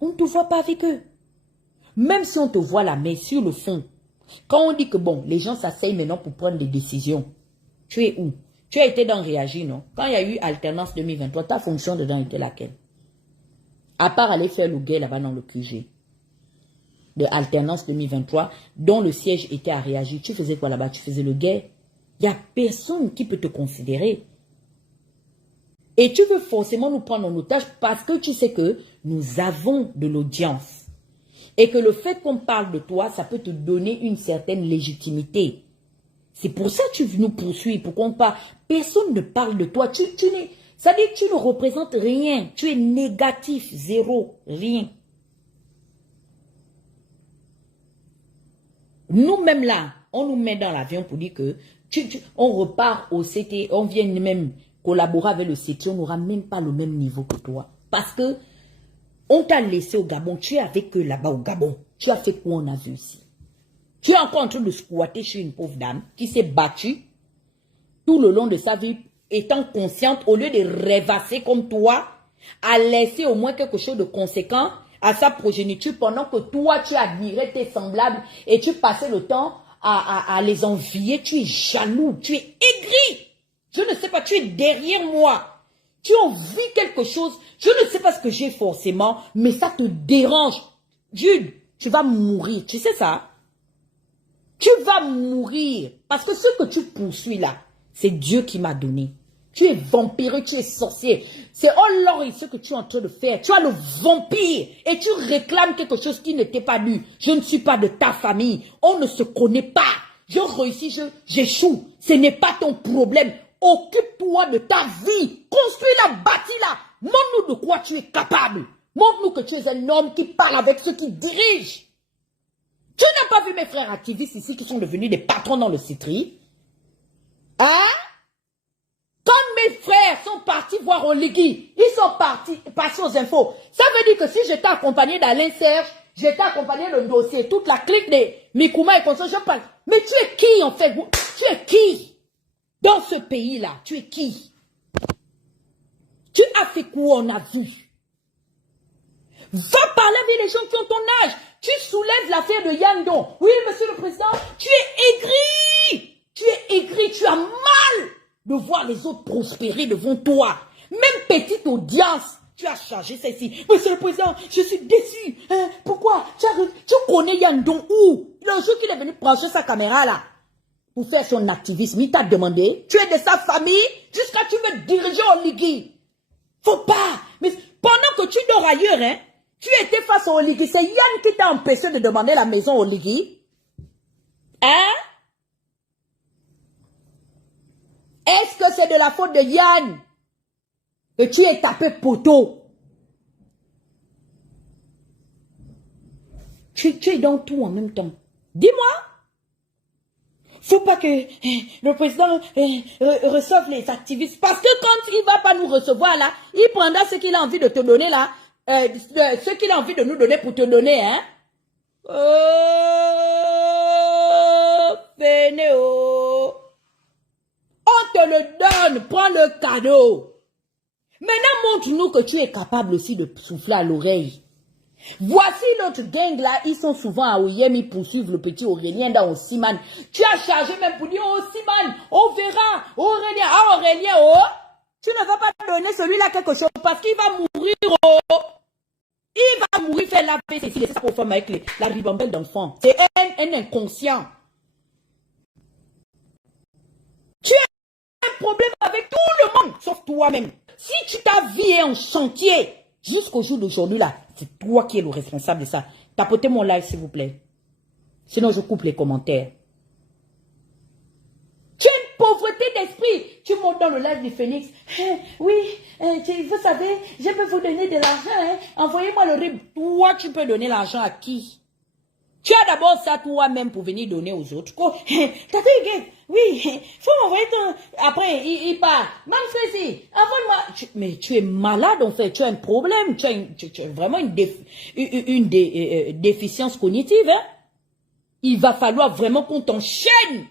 On ne te voit pas avec eux. Même si on te voit là, mais sur le fond, quand on dit que bon, les gens s'asseyent maintenant pour prendre des décisions, tu es où? Tu as été dans Réagir, non? Quand il y a eu alternance 2023, ta fonction dedans était laquelle? À part aller faire le guet là-bas dans le QG de alternance 2023, dont le siège était à Réagir, tu faisais quoi là-bas? Tu faisais le guet. Il n'y a personne qui peut te considérer. Et tu veux forcément nous prendre en otage parce que tu sais que nous avons de l'audience. Et que le fait qu'on parle de toi, ça peut te donner une certaine légitimité. C'est pour ça que tu nous poursuis, pour qu'on parle. Personne ne parle de toi. Ça dit que tu ne représentes rien. Tu es négatif, zéro, rien. Nous-mêmes là, on nous met dans l'avion pour dire que on repart au CT, on vient même collaborer avec le CT, on n'aura même pas le même niveau que toi. Parce que on t'a laissé au Gabon, tu es avec eux là-bas au Gabon. Tu as fait quoi on a vu ici? Tu es encore en train de squatter chez une pauvre dame qui s'est battue tout le long de sa vie, étant consciente, au lieu de rêvasser comme toi, à laisser au moins quelque chose de conséquent à sa progéniture pendant que toi, tu admirais tes semblables et tu passais le temps à les envier. Tu es jaloux, tu es aigri. Je ne sais pas, tu es derrière moi. Tu envies quelque chose. Je ne sais pas ce que j'ai forcément, mais ça te dérange. Jude, tu vas mourir. Tu sais ça? Tu vas mourir. Parce que ce que tu poursuis là, c'est Dieu qui m'a donné. Tu es vampireux, tu es sorcier. C'est oh Lord, ce que tu es en train de faire. Tu as le vampire et tu réclames quelque chose qui ne t'est pas dû. Je ne suis pas de ta famille. On ne se connaît pas. Je réussis, j'échoue. Ce n'est pas ton problème. Occupe-toi de ta vie. Construis-la, bâtis-la. Montre-nous de quoi tu es capable. Montre-nous que tu es un homme qui parle avec ceux qui dirigent. Tu n'as pas vu mes frères activistes ici qui sont devenus des patrons dans le Citri? Hein? Quand mes frères sont partis voir Oligui, ils sont passés aux infos. Ça veut dire que si j'étais accompagné d'Alain Serge, j'étais accompagné de dossier, toute la clique des Mikouma et Conso, je parle. Mais tu es qui en fait? Tu es qui? Dans ce pays-là, tu es qui? Tu as fait quoi on a vu? Va parler avec les gens qui ont ton âge. Tu soulèves l'affaire de Yandon. Oui, monsieur le président, tu es aigri. Tu es aigri, tu as mal de voir les autres prospérer devant toi. Même petite audience, tu as chargé ça ici. Monsieur le président, je suis déçu. Hein? Pourquoi? Tu connais Yandon où? Le jour qu'il est venu brancher sa caméra là, pour faire son activisme, il t'a demandé, tu es de sa famille, jusqu'à tu veux diriger Oligui. Faut pas. Mais pendant que tu dors ailleurs, hein, tu étais face à Oligui. C'est Yann qui t'a empêché de demander la maison à Oligui. Hein? Est-ce que c'est de la faute de Yann que tu es tapé poteau? Tu es dans tout en même temps. Dis-moi. Faut pas que le président reçoive les activistes. Parce que quand il va pas nous recevoir là, il prendra ce qu'il a envie de te donner là. Ce qu'il a envie de nous donner pour te donner, hein. Oh, Fénéo. On te le donne, prends le cadeau. Maintenant, montre-nous que tu es capable aussi de souffler à l'oreille. Voici l'autre gang là, ils sont souvent à Oyem, ils poursuivent le petit Aurélien dans Osiman. Tu as chargé même pour dire Osiman, on verra, Aurélien, ah Aurélien, oh, tu ne vas pas donner celui-là quelque chose parce qu'il va mourir, oh. Il va mourir, faire la paix, c'est ça qu'on fait avec la ribambelle d'enfant. C'est un inconscient. Tu as un problème avec tout le monde, sauf toi-même. Si ta vie est en chantier, jusqu'au jour d'aujourd'hui là, c'est toi qui es le responsable de ça. Tapotez mon live s'il vous plaît. Sinon je coupe les commentaires. Tu as une pauvreté d'esprit. Tu montes dans le live du Phoenix. Oui, vous savez, je peux vous donner de l'argent. Hein? Envoyez-moi le RIB. Toi, tu peux donner l'argent à qui? Tu as d'abord ça toi-même pour venir donner aux autres. Oui, faut m'envoyer ton... Après, il part. Même ceci, envoie-moi... Mais tu es malade en fait. Tu as un problème. Tu as vraiment une déficience cognitive. Hein? Il va falloir vraiment qu'on t'enchaîne.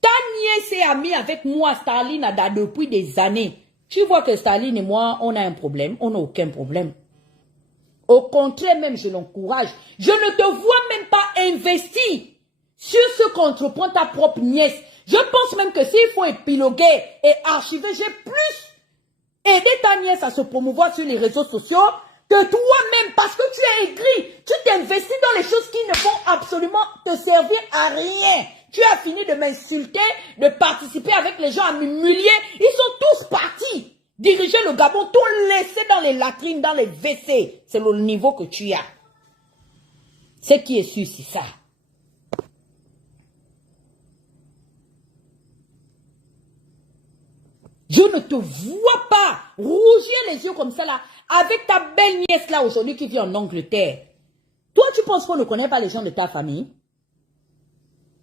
Ta nièce est amie avec moi, Staline, depuis des années. Tu vois que Staline et moi, on a un problème. On n'a aucun problème. Au contraire, même, je l'encourage. Je ne te vois même pas investi sur ce qu'entreprend ta propre nièce. Je pense même que s'il faut épiloguer et archiver, j'ai plus aidé ta nièce à se promouvoir sur les réseaux sociaux que toi-même, parce que tu es aigri. Tu t'investis dans les choses qui ne vont absolument te servir à rien. Tu as fini de m'insulter, de participer avec les gens à m'humilier. Ils sont tous partis. Diriger le Gabon, tout laisser dans les latrines, dans les WC. C'est le niveau que tu as. Ce qui est sûr, c'est ça. Je ne te vois pas rougir les yeux comme ça là, avec ta belle nièce là aujourd'hui qui vit en Angleterre. Toi, tu penses qu'on ne connaît pas les gens de ta famille?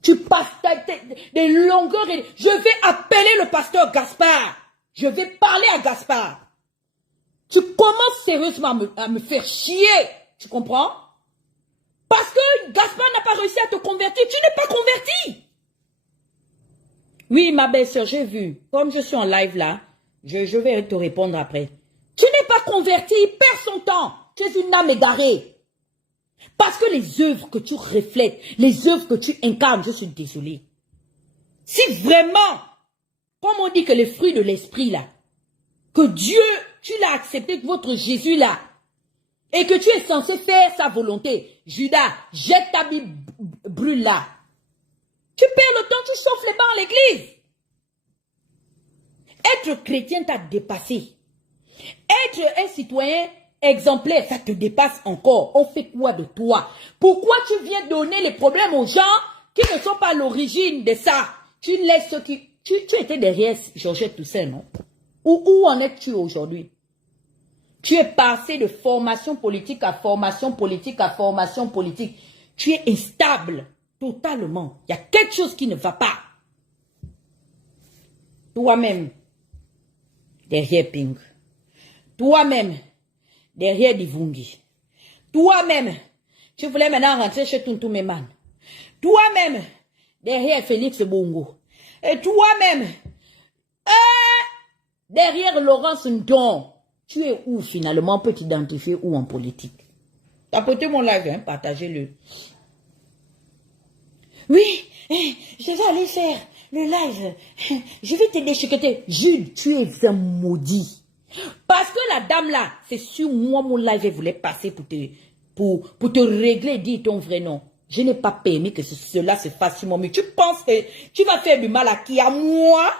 Tu passes des longueurs et... Je vais appeler le pasteur Gaspard. Je vais parler à Gaspard. Tu commences sérieusement à me faire chier. Tu comprends? Parce que Gaspard n'a pas réussi à te convertir. Tu n'es pas converti. Oui, ma belle-sœur, j'ai vu. Comme je suis en live là, je vais te répondre après. Tu n'es pas converti. Il perd son temps. Tu es une âme égarée. Parce que les œuvres que tu reflètes, les œuvres que tu incarnes, je suis désolée. Si vraiment, comme on dit que les fruits de l'esprit là, que Dieu, tu l'as accepté, que votre Jésus là, et que tu es censé faire sa volonté, Judas, jette ta Bible, brûle là. Tu perds le temps, tu chauffes les bancs à l'église. Être chrétien t'a dépassé. Être un citoyen exemplaire, ça te dépasse encore. On fait quoi de toi? Pourquoi tu viens donner les problèmes aux gens qui ne sont pas l'origine de ça? Tu laisses ceux qui... Tu étais derrière Georgette Toussaint, non? Où en es-tu aujourd'hui? Tu es passé de formation politique à formation politique à formation politique. Tu es instable, totalement. Il y a quelque chose qui ne va pas. Toi-même, derrière Ping. Toi-même, derrière Divungi. Toi-même, tu voulais maintenant rentrer chez Tuntu Meman. Toi-même, derrière Félix Bongo. Et toi-même, derrière Laurence Ndon. Tu es où finalement? On peut t'identifier où en politique? Tapotez mon live, hein, partagez-le. Oui, je vais aller faire le live. Je vais te déchiqueter. Jules, tu es un maudit. Parce que la dame là, c'est sur moi mon live, elle voulait passer pour te régler, dis ton vrai nom. Je n'ai pas permis que cela se fasse sur moi. Mais tu penses que tu vas faire du mal à qui? À moi?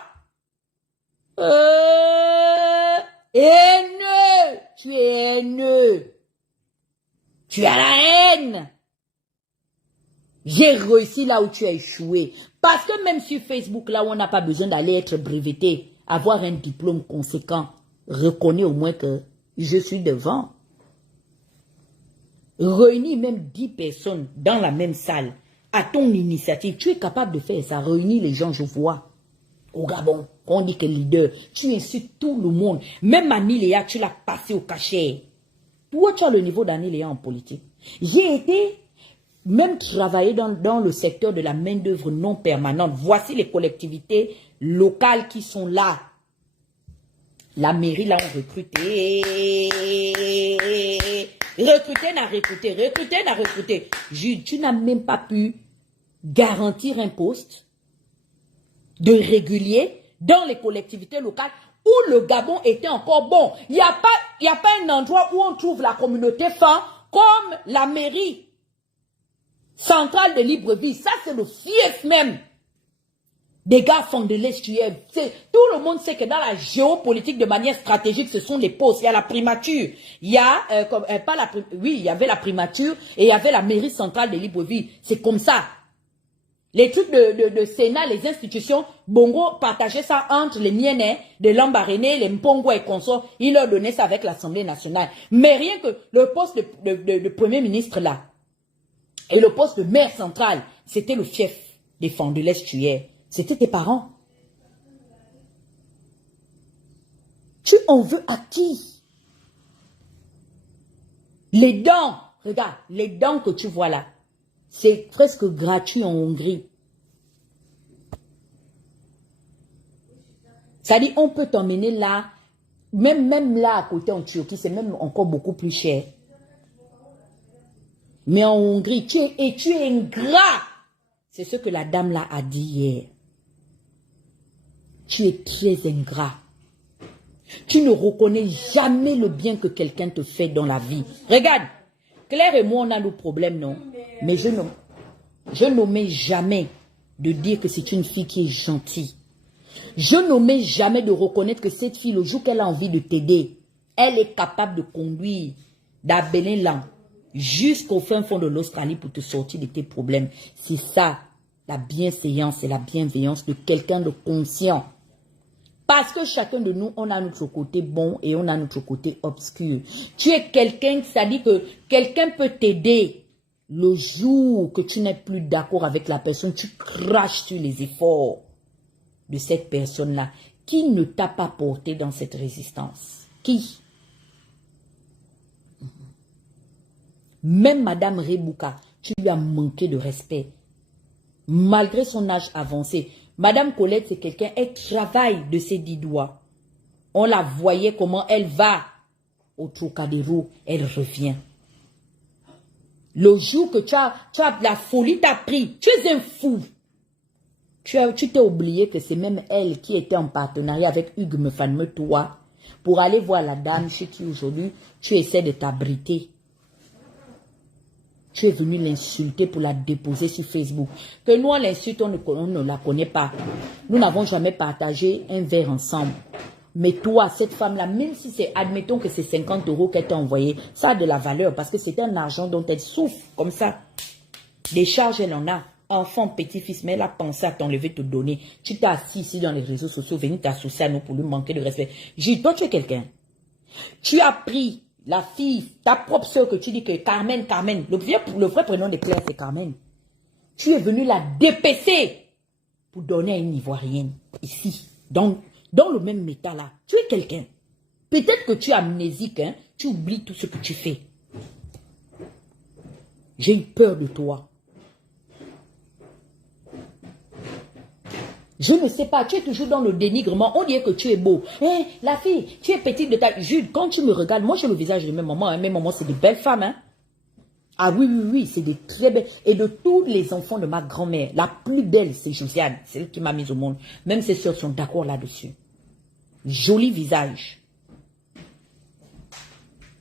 Haineux! Tu es haineux! Tu as la haine! J'ai réussi là où tu as échoué. Parce que même sur Facebook, là où on n'a pas besoin d'aller être breveté, avoir un diplôme conséquent, reconnais au moins que je suis devant. Réunis même 10 personnes dans la même salle, à ton initiative, tu es capable de faire ça. Réunis les gens, je vois. Au Gabon, on dit que leader, tu insultes tout le monde. Même Aniléa, tu l'as passé au cachet. Toi, tu as le niveau d'Aniléa en politique. J'ai été même travailler dans le secteur de la main-d'œuvre non permanente. Voici les collectivités locales qui sont là. La mairie, là, on recruté. Recruté, n'a recruté. Recruté, n'a recruté. Jude, tu n'as même pas pu garantir un poste de régulier dans les collectivités locales où le Gabon était encore bon. Il n'y a pas un endroit où on trouve la communauté femme comme la mairie centrale de Libreville. Ça, c'est le fief même des gars fondelés. Tout le monde sait que dans la géopolitique, de manière stratégique, ce sont les postes. Il y a la primature. Il y a, il y avait la primature et il y avait la mairie centrale de Libreville. C'est comme ça. Les trucs de Sénat, les institutions, Bongo partageait ça entre les Mienais, les Lambarénés, les Mpongo et consorts. Il leur donnait ça avec l'Assemblée nationale. Mais rien que le poste de Premier ministre là, et le poste de maire central, c'était le fief des Fondelès tuaires. C'était tes parents. Tu en veux à qui? Les dents, regarde, les dents que tu vois là, c'est presque gratuit en Hongrie. Ça dit, on peut t'emmener là, même là à côté en Turquie, c'est même encore beaucoup plus cher. Mais en Hongrie, tu es ingrat. C'est ce que la dame là a dit hier. Tu es très ingrat. Tu ne reconnais jamais le bien que quelqu'un te fait dans la vie. Regarde, Claire et moi, on a nos problèmes, non? Mais je n'omets jamais de dire que c'est une fille qui est gentille. Je n'omets jamais de reconnaître que cette fille, le jour qu'elle a envie de t'aider, elle est capable de conduire d'Abelin jusqu'au fin fond de l'Australie pour te sortir de tes problèmes. C'est ça, la bienséance et la bienveillance de quelqu'un de conscient. Parce que chacun de nous, on a notre côté bon et on a notre côté obscur. Tu es quelqu'un, ça dit que quelqu'un peut t'aider. Le jour que tu n'es plus d'accord avec la personne, tu craches sur les efforts de cette personne-là. Qui ne t'a pas porté dans cette résistance? Qui? Même Madame Rebouka, tu lui as manqué de respect. Malgré son âge avancé. Madame Colette, c'est quelqu'un, elle travaille de ses 10 doigts. On la voyait comment elle va au Trocadéro, elle revient. Le jour que tu as la folie t'a pris, tu es un fou. Tu t'es oublié que c'est même elle qui était en partenariat avec Hugues Mefanme, toi, pour aller voir la dame chez qui aujourd'hui tu essaies de t'abriter. Tu es venu l'insulter pour la déposer sur Facebook. Que nous, on l'insulte, on ne la connaît pas. Nous n'avons jamais partagé un verre ensemble. Mais toi, cette femme-là, même si c'est, admettons que c'est 50 € qu'elle t'a envoyé, ça a de la valeur parce que c'est un argent dont elle souffre, comme ça. Des charges, elle en a. Enfant, petit-fils, mais elle a pensé à t'enlever, te donner. Tu t'es assis ici dans les réseaux sociaux, venu t'associer à nous pour lui manquer de respect. Gilles, toi, tu es quelqu'un. Tu as pris la fille, ta propre soeur que tu dis que Carmen, le vrai prénom de Claire, c'est Carmen. Tu es venu la dépecer pour donner à une Ivoirienne, ici, dans le même état là. Tu es quelqu'un. Peut-être que tu es amnésique, hein, tu oublies tout ce que tu fais. J'ai eu peur de toi. Je ne sais pas, tu es toujours dans le dénigrement. On dirait que tu es beau. Hein, la fille, tu es petite de taille. Jude, quand tu me regardes, moi j'ai le visage de mes mamans. Hein. Mes mamans, c'est de belles femmes. Hein. Ah oui, oui, oui, c'est des très belles. Et de tous les enfants de ma grand-mère, la plus belle, c'est Josiane. C'est elle qui m'a mise au monde. Même ses soeurs sont d'accord là-dessus. Joli visage.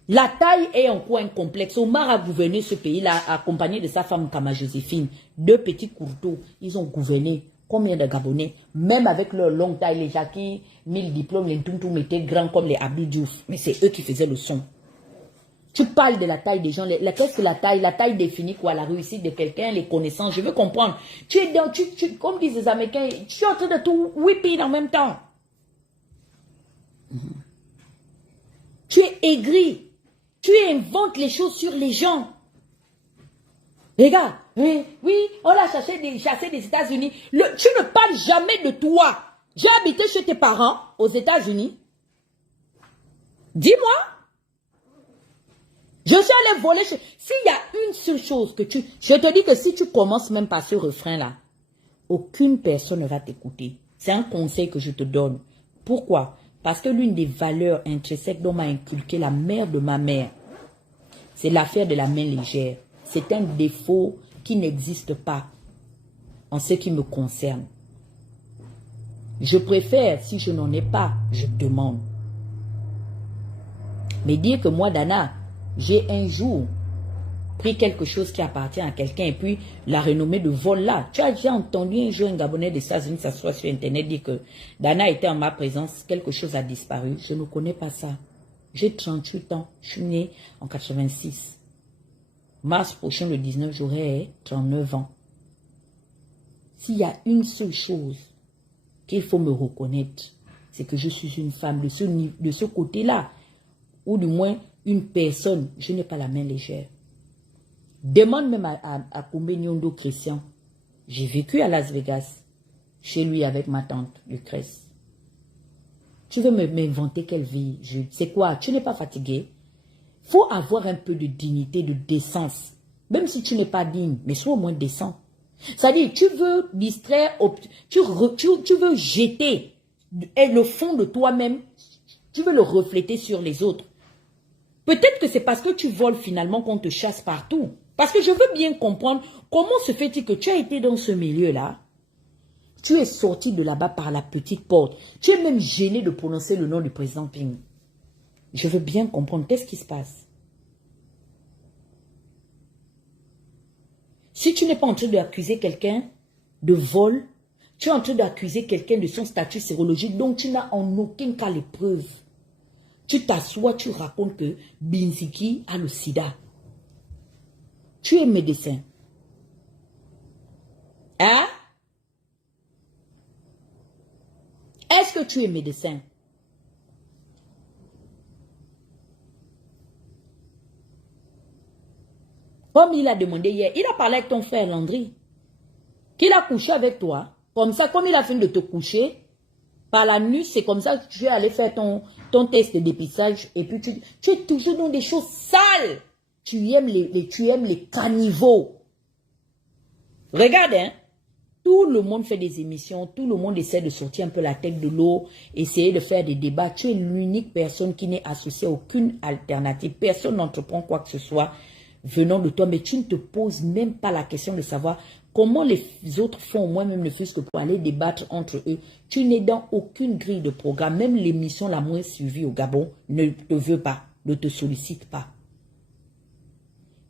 La taille est encore un complexe. Omar a gouverné ce pays-là, accompagné de sa femme Kama Joséphine. 2 petits courteaux, ils ont gouverné. Combien de Gabonais, même avec leur longue taille, les Jackie, 1000 diplômes, les Tuntum étaient grands comme les Abdou Diouf. Mais c'est eux qui faisaient le son. Tu parles de la taille des gens. Qu'est-ce que la taille définit quoi? La réussite de quelqu'un, les connaissances. Je veux comprendre. Tu es dans, comme disent les Américains, tu es en train de tout whipper en même temps. Tu es aigri. Tu inventes les choses sur les gens. Les gars, oui, on l'a chassé des États-Unis. Tu ne parles jamais de toi. J'ai habité chez tes parents aux États-Unis. Dis-moi. Je suis allé voler chez... S'il y a une seule chose que je te dis que si tu commences même par ce refrain-là, aucune personne ne va t'écouter. C'est un conseil que je te donne. Pourquoi? Parce que l'une des valeurs intrinsèques dont m'a inculqué la mère de ma mère, c'est l'affaire de la main légère. C'est un défaut qui n'existe pas en ce qui me concerne. Je préfère, si je n'en ai pas, je demande. Mais dire que moi, Dana, j'ai un jour pris quelque chose qui appartient à quelqu'un et puis la renommée de vol là. Tu as déjà entendu un jour un Gabonais des États-Unis s'asseoir sur Internet dire que Dana était en ma présence, quelque chose a disparu. Je ne connais pas ça. J'ai 38 ans. Je suis né en 86. Mars prochain, le 19, j'aurai 39 ans. S'il y a une seule chose qu'il faut me reconnaître, c'est que je suis une femme de ce côté-là. Ou du moins, une personne. Je n'ai pas la main légère. Demande même à Koumbe Nyondo Christian. J'ai vécu à Las Vegas, chez lui avec ma tante Lucrèce. Tu veux m'inventer quelle vie? C'est quoi? Tu n'es pas fatigué? Il faut avoir un peu de dignité, de décence. Même si tu n'es pas digne, mais sois au moins décent. C'est-à-dire, tu veux distraire, tu veux jeter le fond de toi-même, tu veux le refléter sur les autres. Peut-être que c'est parce que tu voles finalement qu'on te chasse partout. Parce que je veux bien comprendre comment se fait-il que tu as été dans ce milieu-là. Tu es sorti de là-bas par la petite porte. Tu es même gêné de prononcer le nom du président Ping. Je veux bien comprendre qu'est-ce qui se passe. Si tu n'es pas en train d'accuser quelqu'un de vol, tu es en train d'accuser quelqu'un de son statut sérologique dont tu n'as en aucun cas les preuves. Tu t'assois, tu racontes que Binziki a le sida. Tu es médecin. Hein? Est-ce que tu es médecin? Comme il a demandé hier, il a parlé avec ton frère Landry, qu'il a couché avec toi. Comme ça, comme il a fini de te coucher, par la nuit, c'est comme ça que tu es allé faire ton test de dépistage. Et puis tu es toujours dans des choses sales. Tu aimes les caniveaux. Regarde, hein. Tout le monde fait des émissions, tout le monde essaie de sortir un peu la tête de l'eau, essayer de faire des débats. Tu es l'unique personne qui n'est associée à aucune alternative. Personne n'entreprend quoi que ce soit venant de toi, mais tu ne te poses même pas la question de savoir comment les autres font, moi-même ne fût-ce que pour aller débattre entre eux. Tu n'es dans aucune grille de programme. Même l'émission la moins suivie au Gabon ne te veut pas, ne te sollicite pas.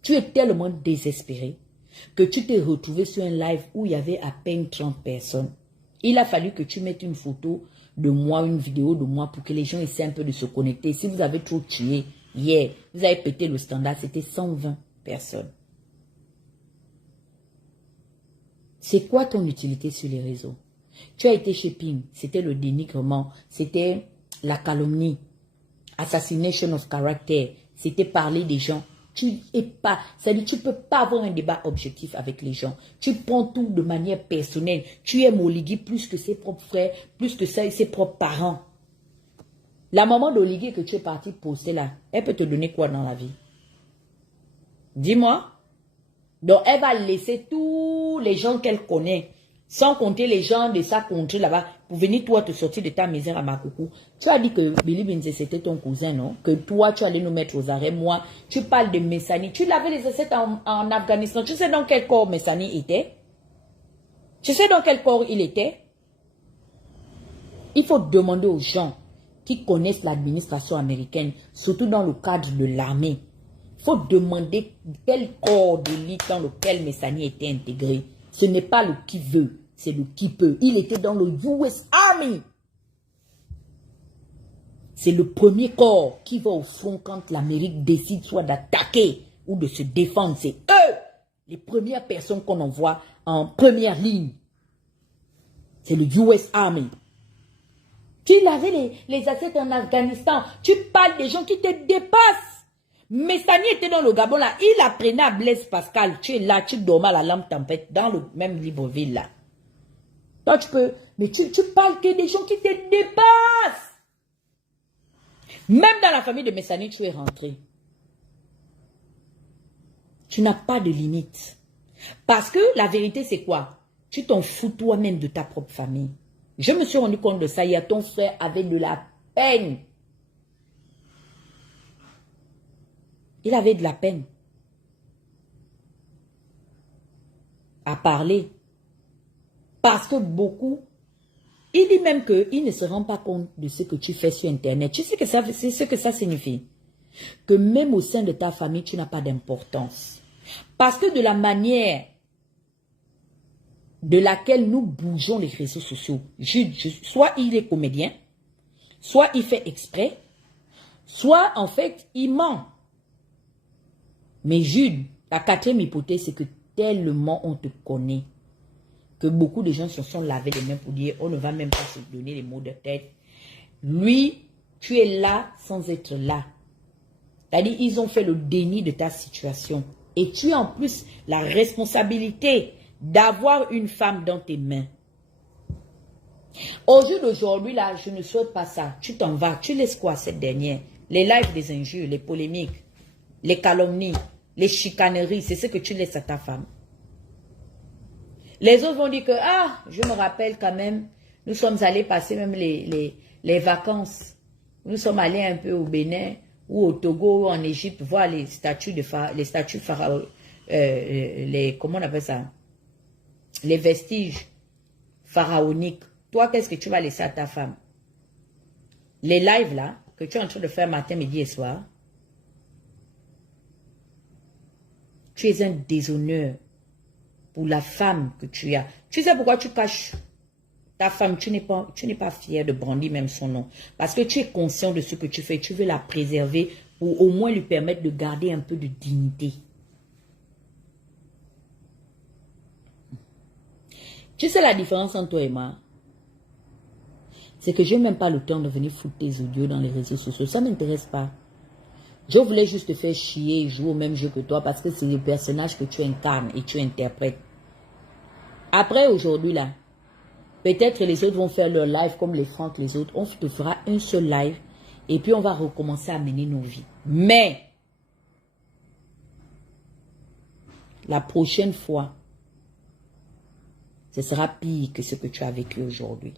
Tu es tellement désespéré que tu t'es retrouvé sur un live où il y avait à peine 30 personnes. Il a fallu que tu mettes une photo de moi, une vidéo de moi pour que les gens essaient un peu de se connecter. Si vous avez trop tué hier, vous avez pété le standard, c'était 120 personnes. C'est quoi ton utilité sur les réseaux? Tu as été chez Ping, c'était le dénigrement, c'était la calomnie, assassination of character, c'était parler des gens. Tu es pas, c'est-à-dire tu peux pas avoir un débat objectif avec les gens. Tu prends tout de manière personnelle. Tu aimes Oligui plus que ses propres frères, plus que ses propres parents. La maman d'Oligui que tu es parti poster là, elle peut te donner quoi dans la vie? Dis-moi. Donc elle va laisser tous les gens qu'elle connaît, sans compter les gens de sa contrée là-bas, pour venir toi te sortir de ta misère à Makoukou. Tu as dit que Billy Binze c'était ton cousin, non? Que toi tu allais nous mettre aux arrêts. Moi, tu parles de Messani. Tu l'avais les assets en Afghanistan. Tu sais dans quel corps Messani était? Tu sais dans quel corps il était? Il faut demander aux gens qui connaissent l'administration américaine, surtout dans le cadre de l'armée. Il faut demander quel corps d'élite dans lequel Messani était intégré. Ce n'est pas le qui veut, c'est le qui peut. Il était dans le US Army. C'est le premier corps qui va au front quand l'Amérique décide soit d'attaquer ou de se défendre. C'est eux, les premières personnes qu'on envoie en première ligne. C'est le US Army. Tu avais les assets en Afghanistan. Tu parles des gens qui te dépassent. Messani était dans le Gabon là. Il apprenait à Blaise Pascal. Tu es là, tu dormais à la lampe tempête dans le même Libreville là. Toi tu peux. Mais tu parles que des gens qui te dépassent. Même dans la famille de Messani, tu es rentré. Tu n'as pas de limite. Parce que la vérité c'est quoi? Tu t'en fous toi-même de ta propre famille. Je me suis rendu compte de ça. Il y a ton frère avec de la peine. Il avait de la peine à parler. Parce que beaucoup, il dit même qu'il ne se rend pas compte de ce que tu fais sur Internet. Tu sais que c'est ce que ça signifie. Que même au sein de ta famille, tu n'as pas d'importance. Parce que de la manière de laquelle nous bougeons les réseaux sociaux, soit il est comédien, soit il fait exprès, soit en fait il ment. Mais Jude, la quatrième hypothèse, c'est que tellement on te connaît, que beaucoup de gens se sont lavés les mains pour dire on ne va même pas se donner les mots de tête. Lui, tu es là sans être là. C'est-à-dire, ils ont fait le déni de ta situation. Et tu as en plus la responsabilité d'avoir une femme dans tes mains. Au jour d'aujourd'hui, là, je ne souhaite pas ça. Tu t'en vas. Tu laisses quoi cette dernière? Les lives des injures, les polémiques, les calomnies, les chicaneries, c'est ce que tu laisses à ta femme. Les autres vont dire que, ah, je me rappelle quand même, nous sommes allés passer même les vacances. Nous sommes allés un peu au Bénin, ou au Togo, ou en Égypte, voir les statues pharaoniques, comment on appelle ça? Les vestiges pharaoniques. Toi, qu'est-ce que tu vas laisser à ta femme? Les lives là, que tu es en train de faire matin, midi et soir, tu es un déshonneur pour la femme que tu as. Tu sais pourquoi tu caches ta femme? Tu n'es pas fier de brandir même son nom. Parce que tu es conscient de ce que tu fais. Tu veux la préserver pour au moins lui permettre de garder un peu de dignité. Tu sais la différence entre toi et moi? C'est que je n'ai même pas le temps de venir foutre tes audios dans les réseaux sociaux. Ça ne m'intéresse pas. Je voulais juste te faire chier et jouer au même jeu que toi parce que c'est le personnage que tu incarnes et tu interprètes. Après, aujourd'hui, là, peut-être les autres vont faire leur live comme les Franck, les autres. On te fera un seul live et puis on va recommencer à mener nos vies. Mais, la prochaine fois, ce sera pire que ce que tu as vécu aujourd'hui.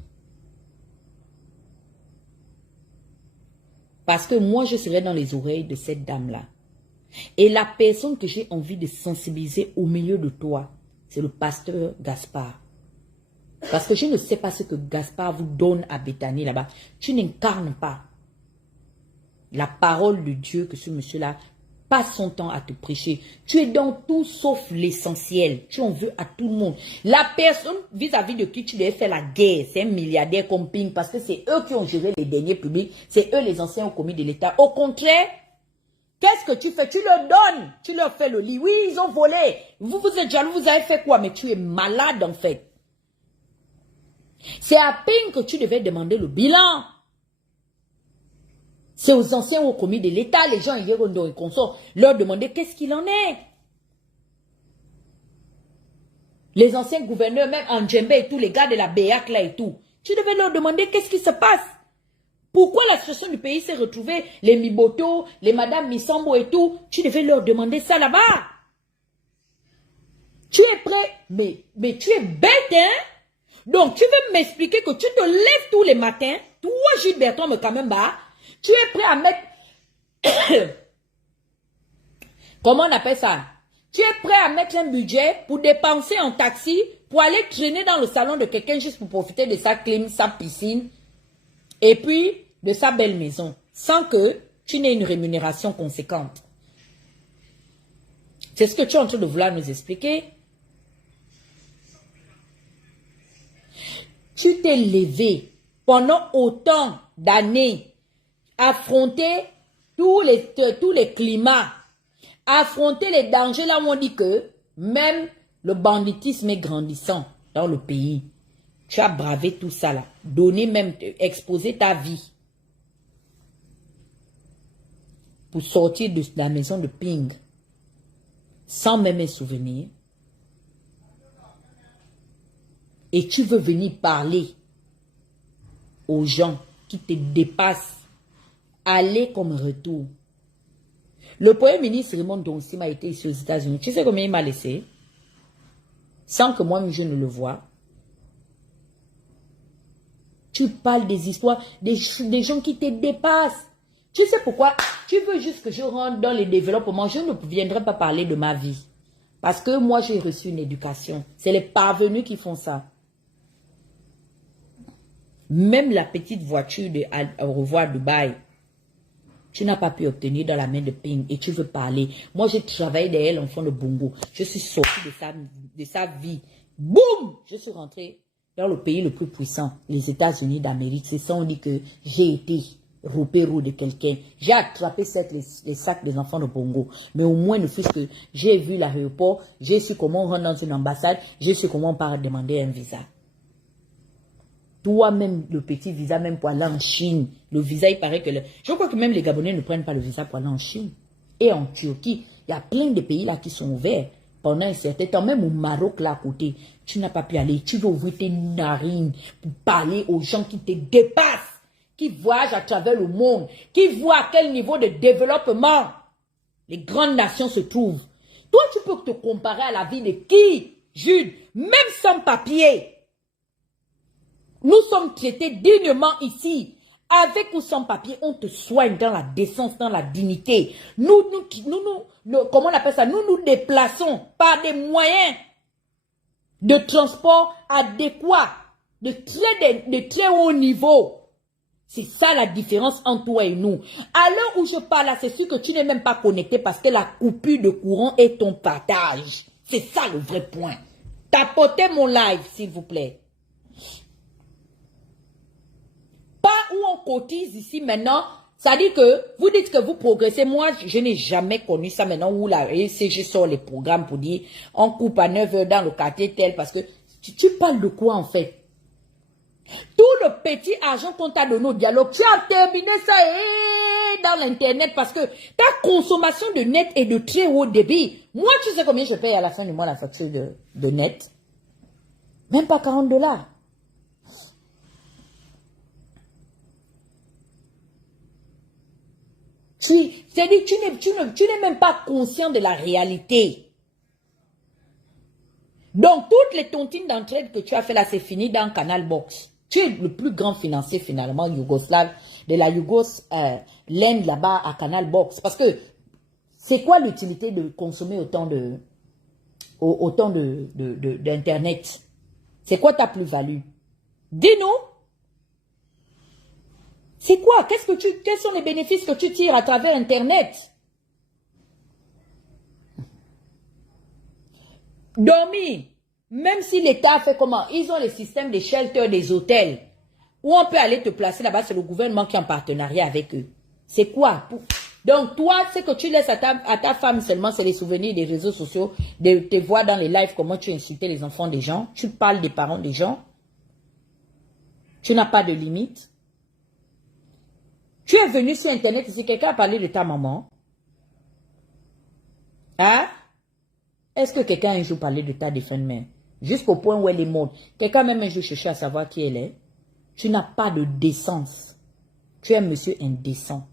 Parce que moi, je serai dans les oreilles de cette dame-là. Et la personne que j'ai envie de sensibiliser au milieu de toi, c'est le pasteur Gaspard. Parce que je ne sais pas ce que Gaspard vous donne à Bethany là-bas. Tu n'incarnes pas la parole de Dieu que ce monsieur-là passe son temps à te prêcher. Tu es dans tout sauf l'essentiel. Tu en veux à tout le monde. La personne vis-à-vis de qui tu devais faire la guerre, c'est un milliardaire comme Ping parce que c'est eux qui ont géré les deniers publics. C'est eux les anciens commis de l'État. Au contraire, qu'est-ce que tu fais? Tu leur donnes. Tu leur fais le lit. Oui, ils ont volé. Vous êtes jaloux, vous avez fait quoi? Mais tu es malade en fait. C'est à Ping que tu devais demander le bilan. C'est aux anciens hauts commis de l'État, les gens Yerondo et consorts, leur demander qu'est-ce qu'il en est. Les anciens gouverneurs, même en Djembe et tous les gars de la BEAC là et tout, tu devais leur demander qu'est-ce qui se passe. Pourquoi la situation du pays s'est retrouvée, les Miboto, les Madame Missambo et tout, tu devais leur demander ça là-bas. Tu es prêt, mais tu es bête, hein? Donc tu veux m'expliquer que tu te lèves tous les matins, toi Gilles Bertrand me quand même bas, tu es prêt à mettre, comment on appelle ça? Tu es prêt à mettre un budget pour dépenser en taxi, pour aller traîner dans le salon de quelqu'un juste pour profiter de sa clim, sa piscine, et puis de sa belle maison, sans que tu n'aies une rémunération conséquente. C'est ce que tu es en train de vouloir nous expliquer. Tu t'es levé pendant autant d'années, affronter tous les climats, affronter les dangers là où on dit que même le banditisme est grandissant dans le pays. Tu as bravé tout ça là, donné même, exposé ta vie pour sortir de la maison de Ping sans même un souvenir. Et tu veux venir parler aux gens qui te dépassent. Aller comme retour. Le premier ministre Raymond Donsima a été ici aux États-Unis. Tu sais combien il m'a laissé? Sans que moi-même je ne le voie. Tu parles des histoires, des gens qui te dépassent. Tu sais pourquoi? Tu veux juste que je rentre dans les développements. Je ne viendrai pas parler de ma vie. Parce que moi, j'ai reçu une éducation. C'est les parvenus qui font ça. Même la petite voiture de au revoir Dubaï, tu n'as pas pu obtenir dans la main de Ping et tu veux parler. Moi, j'ai travaillé derrière l'enfant de Bongo. Je suis sorti de sa vie. Boum! Je suis rentré dans le pays le plus puissant, les États-Unis d'Amérique. C'est ça, on dit que j'ai été roupérou de quelqu'un. J'ai attrapé les sacs des enfants de Bongo. Mais au moins, ne fût-ce que j'ai vu l'aéroport, j'ai su comment on rentre dans une ambassade, j'ai su comment on part demander un visa. Toi-même, le petit visa, même pour aller en Chine, le visa, il paraît que... Je crois que même les Gabonais ne prennent pas le visa pour aller en Chine. Et en Turquie, il y a plein de pays là qui sont ouverts. Pendant un certain temps, même au Maroc, là à côté, tu n'as pas pu aller. Tu veux ouvrir tes narines pour parler aux gens qui te dépassent, qui voyagent à travers le monde, qui voient à quel niveau de développement les grandes nations se trouvent. Toi, tu peux te comparer à la vie de qui, Jude, même sans papier. Nous sommes traités dignement ici. Avec ou sans papier, on te soigne dans la décence, dans la dignité. Comment on appelle ça? Nous nous déplaçons par des moyens de transport adéquats, de très haut niveau. C'est ça la différence entre toi et nous. À l'heure où je parle là, c'est sûr que tu n'es même pas connecté parce que la coupure de courant est ton partage. C'est ça le vrai point. Tapotez mon live, s'il vous plaît. Où on cotise ici maintenant, ça dit que vous dites que vous progressez. Moi, je n'ai jamais connu ça maintenant où la ECG sort les programmes pour dire on coupe à 9 h dans le quartier tel parce que tu parles de quoi en fait? Tout le petit argent qu'on t'a donné au dialogue, tu as terminé ça dans l'internet parce que ta consommation de net est de très haut débit. Moi, tu sais combien je paye à la fin du mois la facture de net? Même pas 40 $. C'est-à-dire tu n'es même pas conscient de la réalité. Donc, toutes les tontines d'entraide que tu as fait là, c'est fini dans Canal Box. Tu es le plus grand financier finalement yougoslave de la Yougos-Land là-bas à Canal Box. Parce que c'est quoi l'utilité de consommer autant d'Internet? C'est quoi ta plus-value? Dis-nous. C'est quoi? Quels sont les bénéfices que tu tires à travers Internet? Dormir. Même si l'État fait comment? Ils ont les systèmes des shelters, des hôtels. Où on peut aller te placer là-bas, c'est le gouvernement qui est en partenariat avec eux. C'est quoi? Donc toi, ce que tu laisses à ta femme seulement, c'est les souvenirs des réseaux sociaux, de te voir dans les lives comment tu insultais les enfants des gens. Tu parles des parents des gens. Tu n'as pas de limite. Tu es venu sur Internet ici, quelqu'un a parlé de ta maman. Hein? Est-ce que quelqu'un a un jour parlé de ta défunte mère? Jusqu'au point où elle est morte. Quelqu'un même un jour cherché à savoir qui elle est. Tu n'as pas de décence. Tu es un monsieur indécent.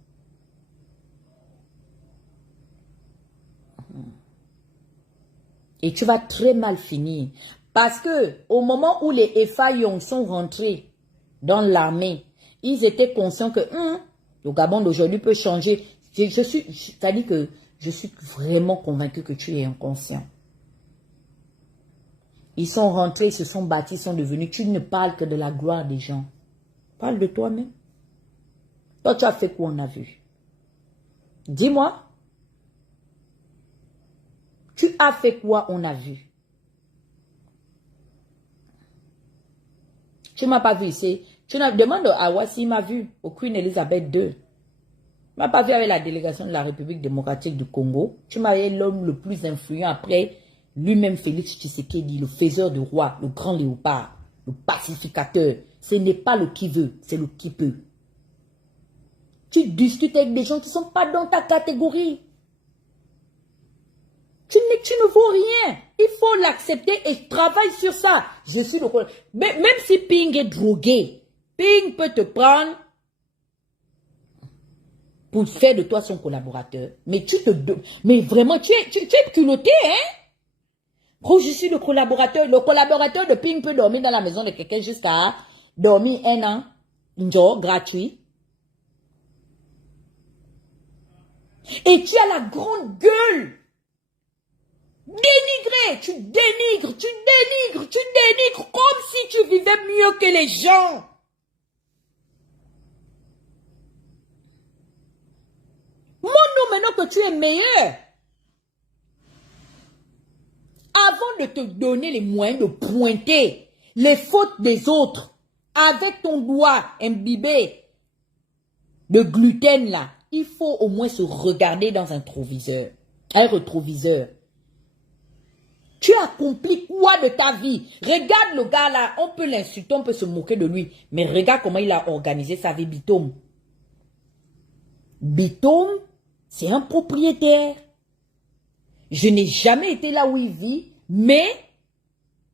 Et tu vas très mal finir. Parce que au moment où les Efayons sont rentrés dans l'armée, ils étaient conscients que le Gabon d'aujourd'hui peut changer. C'est-à-dire que je suis vraiment convaincu que tu es inconscient. Ils sont rentrés, ils se sont bâtis, ils sont devenus. Tu ne parles que de la gloire des gens. Parle de toi-même. Toi, tu as fait quoi, on a vu? Dis-moi. Tu as fait quoi, on a vu? Tu ne m'as pas vu ici. Tu demandes à Awa s'il m'a vu au Queen Elizabeth II. Tu ne m'as pas vu avec la délégation de la République démocratique du Congo. Tu m'as vu l'homme le plus influent après lui-même Félix Tshisekedi, le faiseur de roi, le grand léopard, le pacificateur. Ce n'est pas le qui veut, c'est le qui peut. Tu discutes avec des gens qui ne sont pas dans ta catégorie. Tu ne vaux rien. Il faut l'accepter et travaille sur ça. Je suis le... Même si Ping est drogué, Ping peut te prendre pour faire de toi son collaborateur. Mais mais vraiment, tu es culotté, hein? Oh, je suis le collaborateur. Le collaborateur de Ping peut dormir dans la maison de quelqu'un jusqu'à dormir 1 an. Ndo, gratuit. Et tu as la grande gueule. Dénigrer, tu dénigres comme si tu vivais mieux que les gens. Montre-nous maintenant que tu es meilleur. Avant de te donner les moyens de pointer les fautes des autres avec ton doigt imbibé de gluten là, il faut au moins se regarder dans un rétroviseur. Tu accomplis quoi de ta vie? Regarde le gars là, on peut l'insulter, on peut se moquer de lui, mais regarde comment il a organisé sa vie, Bitom. Bitom, c'est un propriétaire. Je n'ai jamais été là où il vit, mais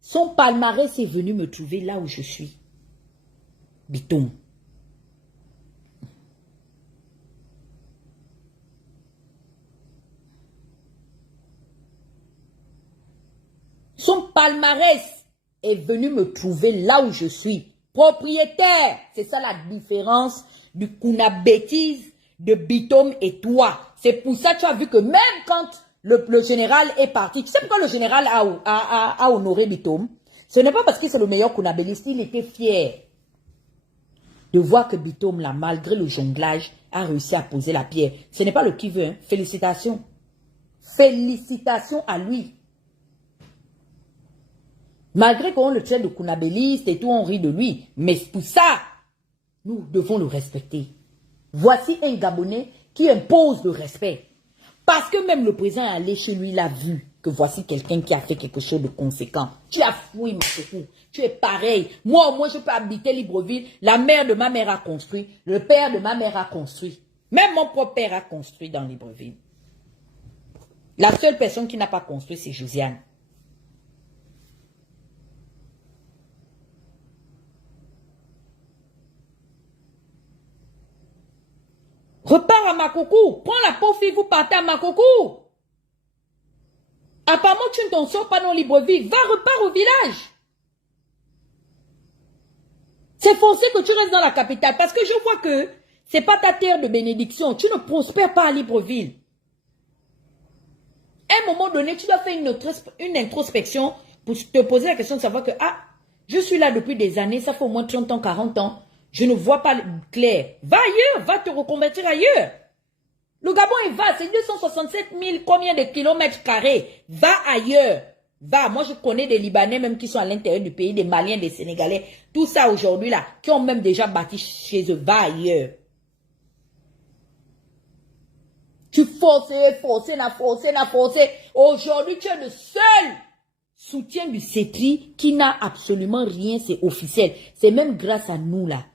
son palmarès est venu me trouver là où je suis. Bitom. Son palmarès est venu me trouver là où je suis. Propriétaire. C'est ça la différence du Kuna bêtise de Bitom et toi. C'est pour ça que tu as vu que même quand le général est parti, tu sais pourquoi le général a honoré Bitom? Ce n'est pas parce que c'est le meilleur Kunabéliste, il était fier de voir que Bitom, là, malgré le jonglage, a réussi à poser la pierre. Ce n'est pas le qui veut, hein. Félicitations. Félicitations à lui. Malgré qu'on le traite de Kunabéliste et tout, on rit de lui. Mais pour ça, nous devons le respecter. Voici un Gabonais qui impose le respect. Parce que même le président est allé chez lui, il a vu que voici quelqu'un qui a fait quelque chose de conséquent. Tu as fouillé, ma copine. Tu es pareil. Moi, au moins, je peux habiter Libreville. La mère de ma mère a construit. Le père de ma mère a construit. Même mon propre père a construit dans Libreville. La seule personne qui n'a pas construit, c'est Josiane. Repars à Makoko. Prends la pauvre fille, vous partez à Makoko. Apparemment, tu ne t'en sors pas dans Libreville. Va, repars au village. C'est forcé que tu restes dans la capitale. Parce que je vois que c'est pas ta terre de bénédiction. Tu ne prospères pas à Libreville. À un moment donné, tu dois faire une introspection pour te poser la question de savoir que, ah, je suis là depuis des années, ça fait au moins 30 ans, 40 ans. Je ne vois pas clair. Va ailleurs, va te reconvertir ailleurs. Le Gabon est vaste, c'est 267 000, combien de kilomètres carrés? Va ailleurs. Va, moi je connais des Libanais même qui sont à l'intérieur du pays, des Maliens, des Sénégalais, tout ça aujourd'hui là, qui ont même déjà bâti chez eux. Va ailleurs. Tu forces. Aujourd'hui, tu es le seul soutien du CETRI qui n'a absolument rien, c'est officiel. C'est même grâce à nous là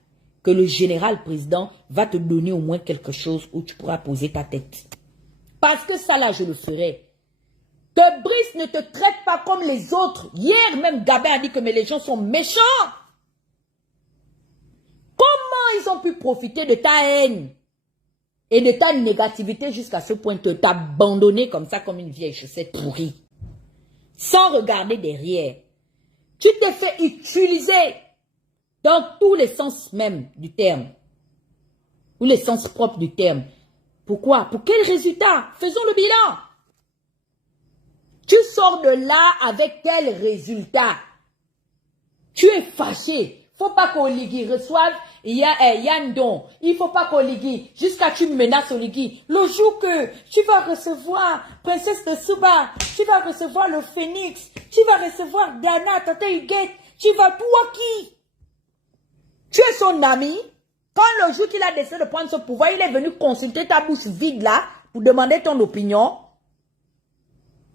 que le général président va te donner au moins quelque chose où tu pourras poser ta tête. Parce que ça là, je le ferai. Que Brice ne te traite pas comme les autres. Hier même, Gabin a dit que mais les gens sont méchants. Comment ils ont pu profiter de ta haine et de ta négativité jusqu'à ce point de t'abandonner comme ça, comme une vieille chaussette pourrie, sans regarder derrière. Tu t'es fait utiliser dans tous les sens même du terme, ou les sens propres du terme. Pourquoi? Pour quel résultat? Faisons le bilan. Tu sors de là avec quel résultat? Tu es fâché. Faut pas qu'Oligui reçoive Yandon. Il faut pas qu'Oligui, jusqu'à tu menaces Oligui. Le jour que tu vas recevoir Princesse de Souba, tu vas recevoir le Phénix, tu vas recevoir Ghana, Tata Huguette, tu vas toi qui? Tu es son ami. Quand le jour qu'il a décidé de prendre ce pouvoir, il est venu consulter ta bouche vide là pour demander ton opinion.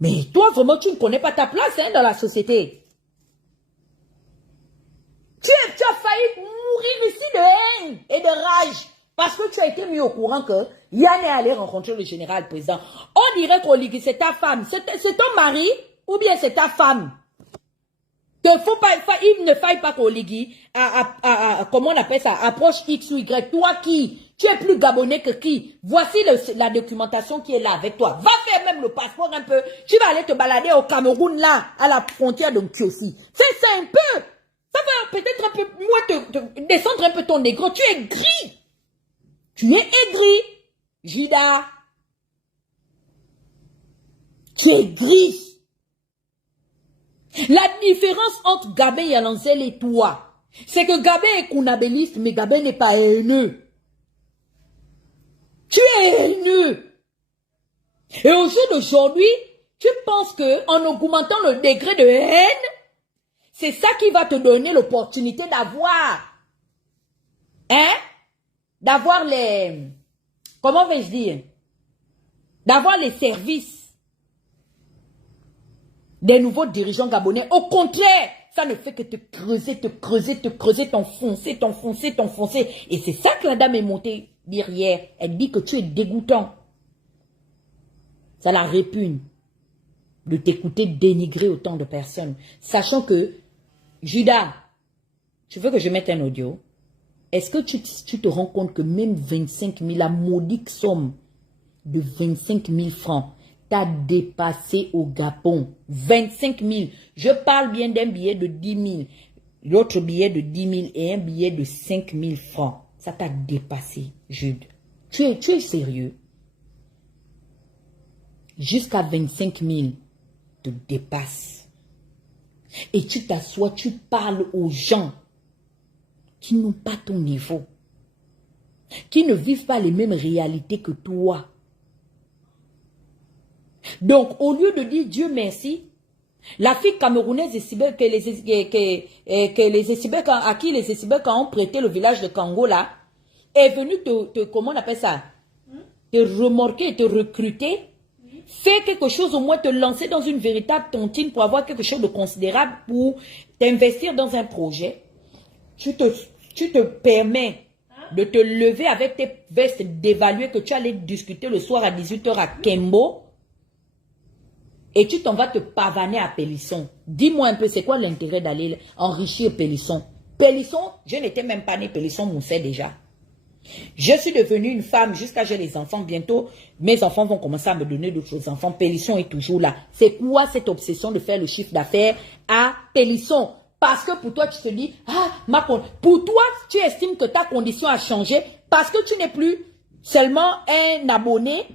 Mais toi, vraiment, tu ne connais pas ta place hein, dans la société. Tu as failli mourir ici de haine et de rage parce que tu as été mis au courant que Yann est allé rencontrer le général président. On dirait qu'Oligui, c'est ta femme. C'est ton mari ou bien c'est ta femme. Il ne faille pas qu'Oligui, comment on appelle ça, approche X ou Y. Toi qui, tu es plus gabonais que qui? Voici la documentation qui est là avec toi. Va faire même le passeport un peu. Tu vas aller te balader au Cameroun là, à la frontière de Nkiosi. Fais ça un peu. Ça va peut-être un peu moins descendre un peu ton négro. Tu es gris. Tu es aigri, Judas. Tu es gris. La différence entre Gabin Yalancel et toi, c'est que Gabin est kounabéliste, mais Gabin n'est pas haineux. Tu es haineux. Et au jour d'aujourd'hui, tu penses que en augmentant le degré de haine, c'est ça qui va te donner l'opportunité d'avoir, d'avoir les, comment vais-je dire, d'avoir les services des nouveaux dirigeants gabonais. Au contraire, ça ne fait que te creuser, t'enfoncer. Et c'est ça que la dame est montée derrière. Elle dit que tu es dégoûtant. Ça la répugne de t'écouter dénigrer autant de personnes. Sachant que, Judas, tu veux que je mette un audio? Est-ce que tu te rends compte que même 25 000, la modique somme de 25 000 francs, t'as dépassé au Gabon? 25 000. Je parle bien d'un billet de 10 000. L'autre billet de 10 000 et un billet de 5 000 francs. Ça t'a dépassé, Jude. Tu es sérieux? Jusqu'à 25 000 te dépasse. Et tu t'assois, tu parles aux gens qui n'ont pas ton niveau, qui ne vivent pas les mêmes réalités que toi. Donc, au lieu de dire Dieu merci, la fille camerounaise à qui les Essibek ont prêté le village de Kango là, est venue comment on appelle ça, te remorquer, te recruter. Fais quelque chose, au moins te lancer dans une véritable tontine pour avoir quelque chose de considérable, pour t'investir dans un projet. Tu te permets de te lever avec tes vestes dévaluées que tu allais discuter le soir à 18 h à Kembo. Et tu t'en vas te pavaner à Pélisson. Dis-moi un peu, c'est quoi l'intérêt d'aller enrichir Pélisson? Pélisson, je n'étais même pas né, Pélisson moussait déjà. Je suis devenue une femme jusqu'à j'ai les enfants. Bientôt, mes enfants vont commencer à me donner d'autres enfants. Pélisson est toujours là. C'est quoi cette obsession de faire le chiffre d'affaires à Pélisson? Parce que pour toi, tu te dis, pour toi, tu estimes que ta condition a changé parce que tu n'es plus seulement un abonné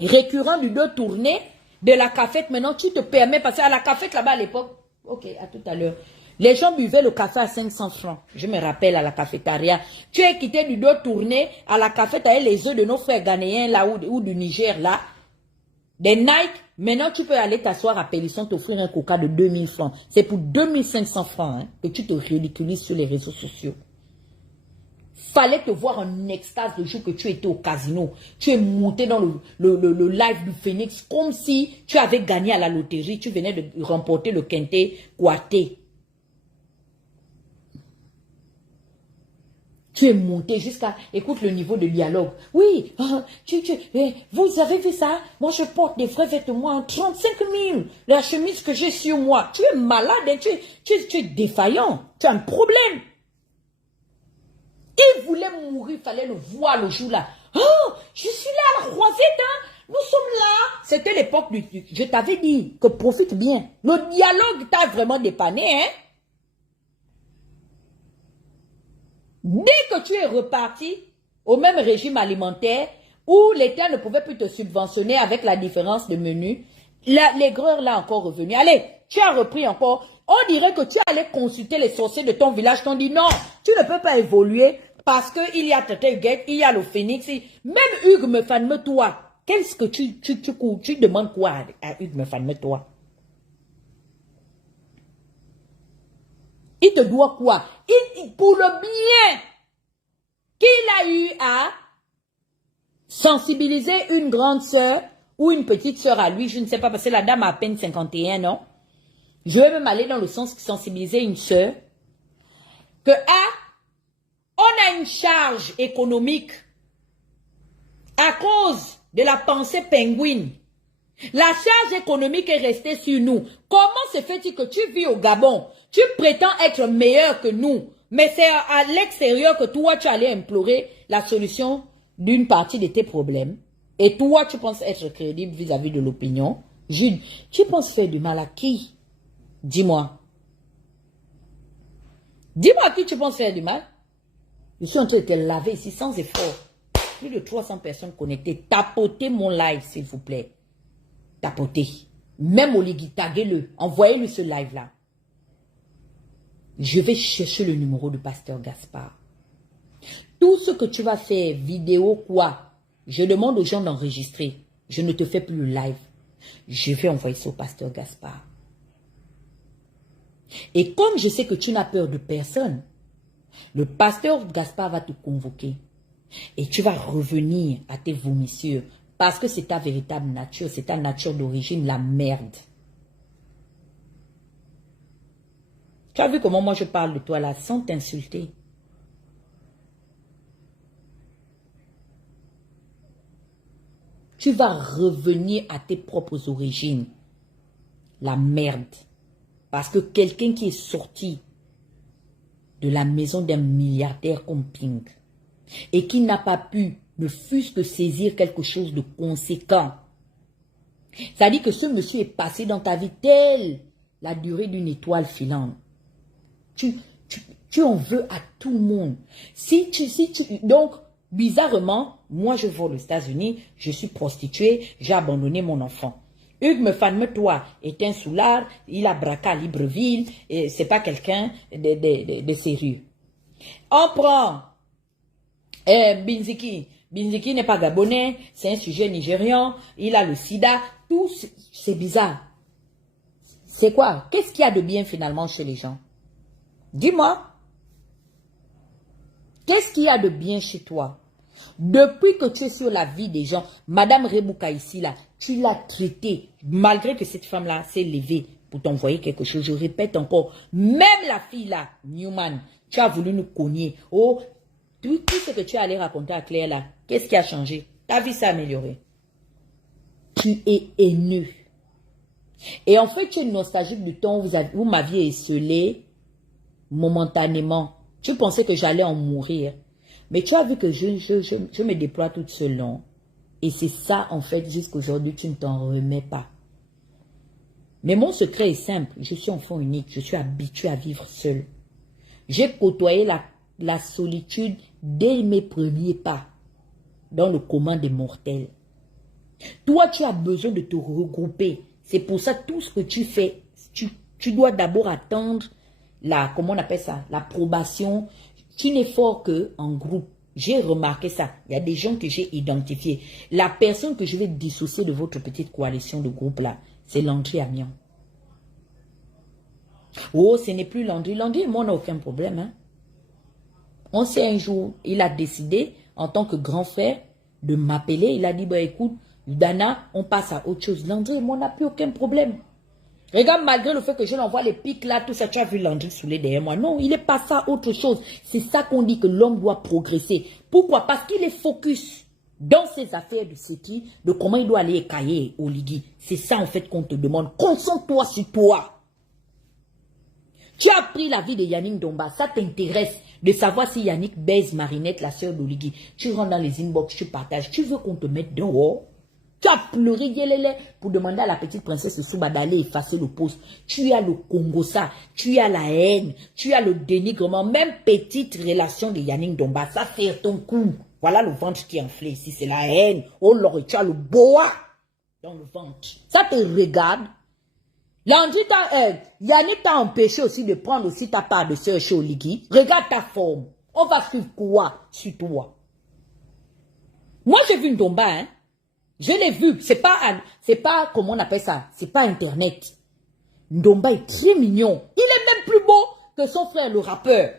récurrent du deux tournées de la cafette. Maintenant, tu te permets, parce qu'à la cafette là-bas à l'époque, ok, à tout à l'heure. Les gens buvaient le café à 500 francs. Je me rappelle à la cafétéria. Tu es quitté du dos tourné à la cafette avec les œufs de nos frères ghanéens là ou du Niger là. Des Nike. Maintenant, tu peux aller t'asseoir à Pélisson, t'offrir un coca de 2000 francs. C'est pour 2500 francs que tu te ridiculises sur les réseaux sociaux. Fallait te voir en extase le jour que tu étais au casino. Tu es monté dans le live du Phoenix comme si tu avais gagné à la loterie. Tu venais de remporter le quintet Kouaté. Tu es monté jusqu'à... Écoute le niveau de dialogue. Oui, vous avez vu ça? Moi, je porte des vrais vêtements en 35 000. La chemise que j'ai sur moi. Tu es malade, hein? Tu es défaillant. Tu as un problème. Il voulait mourir, il fallait le voir le jour là. Oh, je suis là à la croisette, hein? Nous sommes là. C'était l'époque du... Je t'avais dit que profite bien. Le dialogue t'a vraiment dépanné, hein? Dès que tu es reparti au même régime alimentaire où l'État ne pouvait plus te subventionner avec la différence de menu, l'aigreur l'a encore revenu. Allez, tu as repris encore. On dirait que tu allais consulter les sorciers de ton village. T'ont dit non, tu ne peux pas évoluer parce qu'il y a Tata Huguette, il y a le Phoenix. Même Hugues me fanme-toi. Qu'est-ce que tu demandes quoi à Hugues me fanme-toi? Il te doit quoi? Pour le bien qu'il a eu à sensibiliser une grande sœur ou une petite sœur à lui, je ne sais pas, parce que la dame a à peine 51 ans. Je vais même aller dans le sens de sensibiliser une sœur. Que on a une charge économique à cause de la pensée pingouine. La charge économique est restée sur nous. Comment se fait-il que tu vis au Gabon? Tu prétends être meilleur que nous. Mais c'est à l'extérieur que toi, tu allais implorer la solution d'une partie de tes problèmes. Et toi, tu penses être crédible vis-à-vis de l'opinion. Jude, tu penses faire du mal à qui? Dis-moi. Dis-moi à qui tu penses faire du mal. Je suis en train de te laver ici sans effort. Plus de 300 personnes connectées. Tapotez mon live, s'il vous plaît. Tapotez. Même Oligui, taguez-le. Envoyez-lui ce live-là. Je vais chercher le numéro du pasteur Gaspard. Tout ce que tu vas faire, vidéo, quoi, je demande aux gens d'enregistrer. Je ne te fais plus le live. Je vais envoyer ça au pasteur Gaspard. Et comme je sais que tu n'as peur de personne, le pasteur Gaspard va te convoquer. Et tu vas revenir à tes vomissures. Parce que c'est ta véritable nature. C'est ta nature d'origine, la merde. Tu as vu comment moi je parle de toi là, sans t'insulter. Tu vas revenir à tes propres origines. La merde. Parce que quelqu'un qui est sorti de la maison d'un milliardaire comme Pink et qui n'a pas pu, ne fût-ce que saisir quelque chose de conséquent. Ça dit que ce monsieur est passé dans ta vie telle la durée d'une étoile filante. Tu en veux à tout le monde. Donc, bizarrement, moi je vole aux États-Unis, je suis prostituée, j'ai abandonné mon enfant. Hugues Mefan-Metois est un soulard, il a braqué à Libreville, et c'est pas quelqu'un de sérieux. On prend Binziki. Binziki n'est pas gabonais, c'est un sujet nigérian, il a le sida, tout c'est bizarre. C'est quoi? Qu'est-ce qu'il y a de bien finalement chez les gens? Dis-moi. Qu'est-ce qu'il y a de bien chez toi? Depuis que tu es sur la vie des gens, Madame Rebouka ici, là, tu l'as traitée, malgré que cette femme-là s'est levée pour t'envoyer quelque chose. Je répète encore, même la fille là, Newman, tu as voulu nous cogner. Oh, tout ce que tu es allé raconter à Claire là, qu'est-ce qui a changé? Ta vie s'est améliorée. Tu es haineux. Et en fait, tu es nostalgique du temps où vous m'aviez esselé momentanément. Tu pensais que j'allais en mourir. Mais tu as vu que je me déploie toute seule, non? Et c'est ça, en fait, jusqu'à aujourd'hui, tu ne t'en remets pas. Mais mon secret est simple. Je suis enfant unique. Je suis habitué à vivre seul. J'ai côtoyé la solitude dès mes premiers pas dans le commun des mortels. Toi, tu as besoin de te regrouper. C'est pour ça, tout ce que tu fais, tu dois d'abord attendre comment on appelle ça, l'approbation. Tu n'es fort qu'en groupe. J'ai remarqué ça. Il y a des gens que j'ai identifiés. La personne que je vais dissocier de votre petite coalition de groupe là, c'est Landry Amiens. Oh, ce n'est plus Landry. Landry et moi, on n'a aucun problème. Hein? On sait un jour, il a décidé, en tant que grand frère, de m'appeler. Il a dit, bah, écoute, Dana, on passe à autre chose. Landry et moi, on n'a plus aucun problème. Regarde, malgré le fait que je l'envoie les pics là, tout ça, tu as vu Landry saouler derrière moi. Non, il est passé à autre chose. C'est ça qu'on dit que l'homme doit progresser. Pourquoi? Parce qu'il est focus dans ses affaires de sécu, de comment il doit aller écailler au Ligui. C'est ça en fait qu'on te demande. Concentre-toi sur toi. Tu as pris la vie de Yannick Domba. Ça t'intéresse de savoir si Yannick baise Marinette, la sœur d'Oligui. Tu rentres dans les inbox, tu partages. Tu veux qu'on te mette dehors? Tu as pleuré pour demander à la petite princesse Souba d'aller effacer le poste. Tu as le Congo ça, tu as la haine, tu as le dénigrement, même petite relation de Yannick Domba, ça fait ton coup. Voilà le ventre qui est enflé ici, c'est la haine. Oh Lord, tu as le boa dans le ventre. Ça te regarde. Yannick t'a empêché aussi de prendre aussi ta part de sœur chez Oligui. Regarde ta forme. On va suivre quoi sur toi? Moi j'ai vu une Domba, hein. Je l'ai vu, c'est pas, comment on appelle ça, c'est pas internet. Ndomba est très mignon. Il est même plus beau que son frère le rappeur.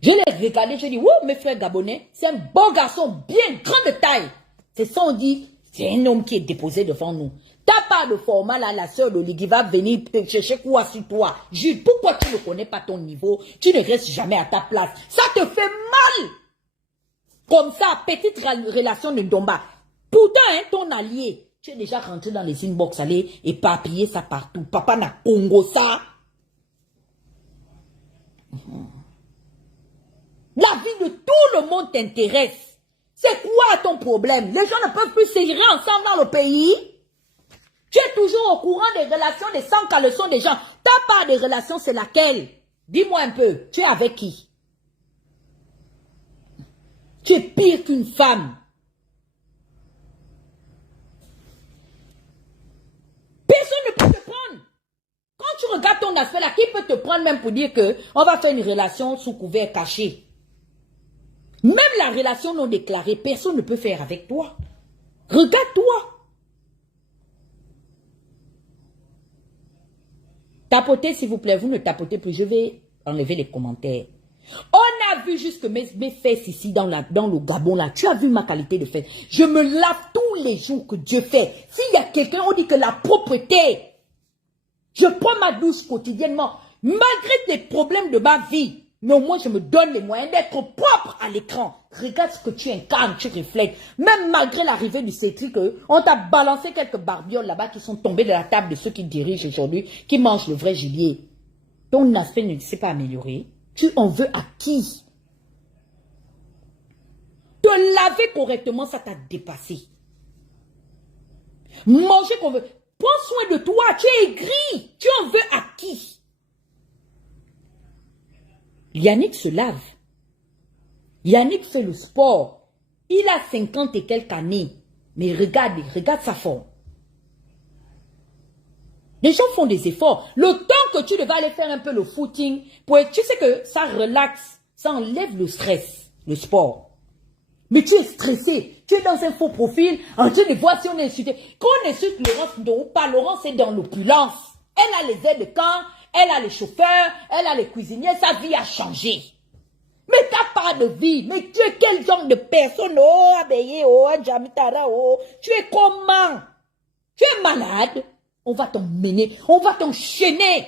Je l'ai regardé, je dis, oh, mes frères gabonais, c'est un beau garçon, bien grand de taille. C'est ça, on dit, c'est un homme qui est déposé devant nous. T'as pas de format là, la sœur d'Oligui va venir chercher quoi sur toi. Jude, pourquoi tu ne connais pas ton niveau? Tu ne restes jamais à ta place. Ça te fait mal. Comme ça, petite relation de Ndomba. Pourtant, hein, ton allié, tu es déjà rentré dans les inbox, aller éparpiller ça partout. Papa n'a Congo ça. La vie de tout le monde t'intéresse. C'est quoi ton problème? Les gens ne peuvent plus s'aider ensemble dans le pays. Tu es toujours au courant des relations, des sans caleçons des gens. Ta part des relations, c'est laquelle? Dis-moi un peu, tu es avec qui? Tu es pire qu'une femme. Personne ne peut te prendre. Quand tu regardes ton aspect là, qui peut te prendre même pour dire que on va faire une relation sous couvert caché? Même la relation non déclarée, personne ne peut faire avec toi. Regarde-toi. Tapotez s'il vous plaît, vous ne tapotez plus, je vais enlever les commentaires. On a vu jusque mes fesses ici dans le Gabon là. Tu as vu ma qualité de fesses. Je me lave tous les jours que Dieu fait. S'il y a quelqu'un, on dit que la propreté. Je prends ma douche quotidiennement. Malgré les problèmes de ma vie. Mais au moins je me donne les moyens d'être propre à l'écran. Regarde ce que tu incarnes, tu reflètes. Même malgré l'arrivée du Cétric, on t'a balancé quelques barbioles là-bas qui sont tombés de la table de ceux qui dirigent aujourd'hui, qui mangent le vrai gibier. Ton aspect ne s'est pas amélioré. Tu en veux à qui? Te laver correctement, ça t'a dépassé. Manger qu'on veut. Prends soin de toi, tu es aigri. Tu en veux à qui? Yannick se lave. Yannick fait le sport. Il a 50 et quelques années. Mais regarde sa forme. Les gens font des efforts. Le temps que tu devais aller faire un peu le footing, tu sais que ça relaxe, ça enlève le stress, le sport. Mais tu es stressé, tu es dans un faux profil, en train de voir si on est insulté. Quand on insulte Laurence Ndoro, pas Laurence est dans l'opulence. Elle a les aides de camp, elle a les chauffeurs, elle a les cuisiniers, sa vie a changé. Mais t'as pas de vie, mais tu es quel genre de personne? Oh, Abeye, oh, Jamitara, oh, tu es comment? Tu es malade? On va t'emmener, on va t'enchaîner.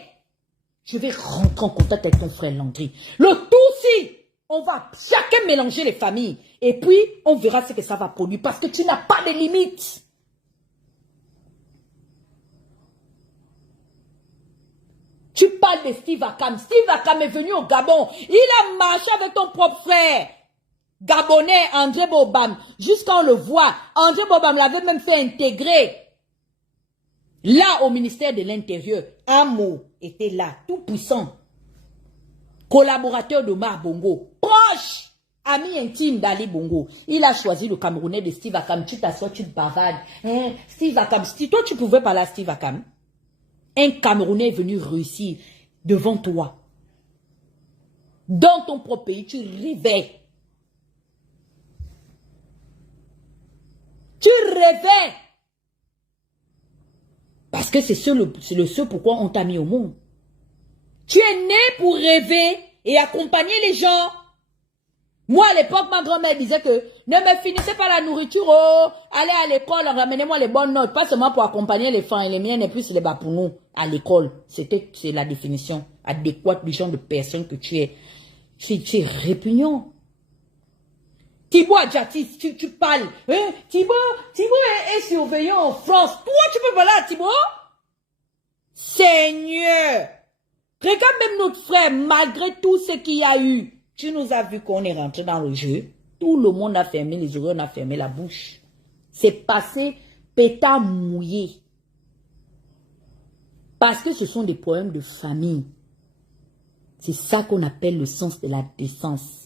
Je vais rentrer en contact avec ton frère Landry. Le tout si, on va chacun mélanger les familles. Et puis, on verra ce que ça va produire. Parce que tu n'as pas de limites. Tu parles de Steve Akam. Steve Akam est venu au Gabon. Il a marché avec ton propre frère. Gabonais, André Bobam. Jusqu'à on le voit. André Bobam l'avait même fait intégrer. Là, au ministère de l'Intérieur, Amo était là, tout puissant. Collaborateur d'Omar Bongo, proche, ami intime d'Ali Bongo. Il a choisi le Camerounais de Steve Akam. Tu t'assois, tu te bavades. Hein? Steve Akam, toi tu pouvais parler à Steve Akam. Un Camerounais est venu réussir devant toi. Dans ton propre pays, tu rêvais. Tu rêvais. Parce que c'est le seul pourquoi on t'a mis au monde. Tu es né pour rêver et accompagner les gens. Moi, à l'époque, ma grand-mère disait que ne me finissez pas la nourriture, oh, allez à l'école, ramenez-moi les bonnes notes. Pas seulement pour accompagner les fins et les miennes, et puis c'est les bas pour nous à l'école. C'est la définition adéquate du genre de personne que tu es. C'est répugnant. Thibaut Adjatis, tu parles. Hein? Thibaut est surveillant en France. Toi, tu peux parler à Thibaut? Seigneur! Regarde même notre frère, malgré tout ce qu'il y a eu. Tu nous as vu qu'on est rentré dans le jeu. Tout le monde a fermé les oreilles, on a fermé la bouche. C'est passé pétard mouillé. Parce que ce sont des problèmes de famille. C'est ça qu'on appelle le sens de la décence.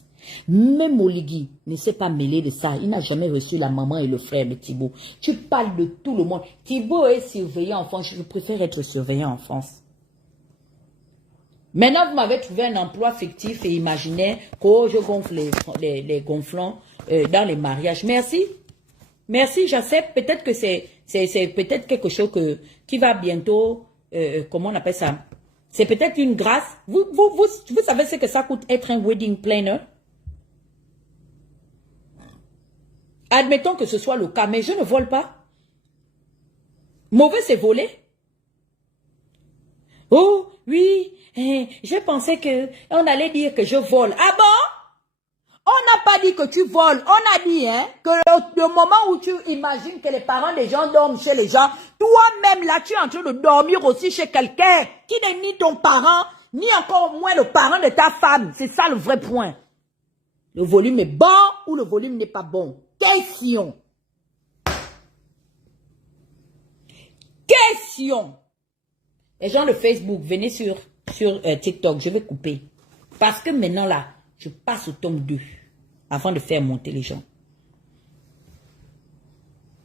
Même Oligui ne s'est pas mêlé de ça. Il n'a jamais reçu la maman et le frère de Thibaut. Tu parles de tout le monde. Thibaut est surveillant en France. Je préfère être surveillant en France. Maintenant, vous m'avez trouvé un emploi fictif et imaginaire que je gonfle les gonflants dans les mariages. Merci. Merci, j'accepte. Peut-être que c'est peut-être quelque chose qui va bientôt, comment on appelle ça? C'est peut-être une grâce. Vous savez ce que ça coûte être un wedding planner? Admettons que ce soit le cas, mais je ne vole pas. Mauvais, c'est voler. Oh, oui, je pensais qu'on allait dire que je vole. Ah bon? On n'a pas dit que tu voles. On a dit que le moment où tu imagines que les parents des gens dorment chez les gens, toi-même là, tu es en train de dormir aussi chez quelqu'un qui n'est ni ton parent, ni encore moins le parent de ta femme. C'est ça le vrai point. Le volume est bon ou le volume n'est pas bon? Question. Question. Les gens de Facebook, venez sur sur TikTok, je vais couper. Parce que maintenant là, je passe au tome 2 avant de faire monter les gens.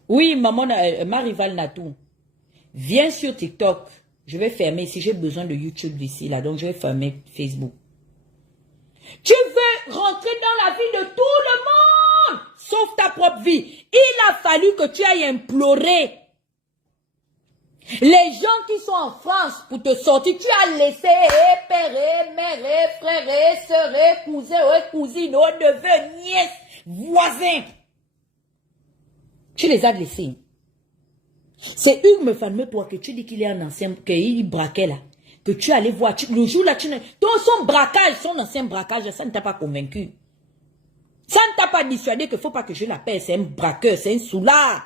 Oui, maman, ma rivale Natou, viens sur TikTok. Je vais fermer si j'ai besoin de YouTube d'ici là. Donc, je vais fermer Facebook. Tu veux rentrer dans la vie de tout le monde, sauf ta propre vie. Il a fallu que tu ailles implorer les gens qui sont en France pour te sortir. Tu as laissé père, mère, frère, sœur, cousin, cousine, neveu, nièce, voisin. Tu les as laissés. C'est Hugues Mefano, toi, que tu dis qu'il est un ancien, qu'il braquait là. Que tu allais voir. Le jour là, son braquage, son ancien braquage, ça ne t'a pas convaincu. Ça ne t'a pas dissuadé qu'il ne faut pas que je l'appelle. C'est un braqueur, c'est un soulard.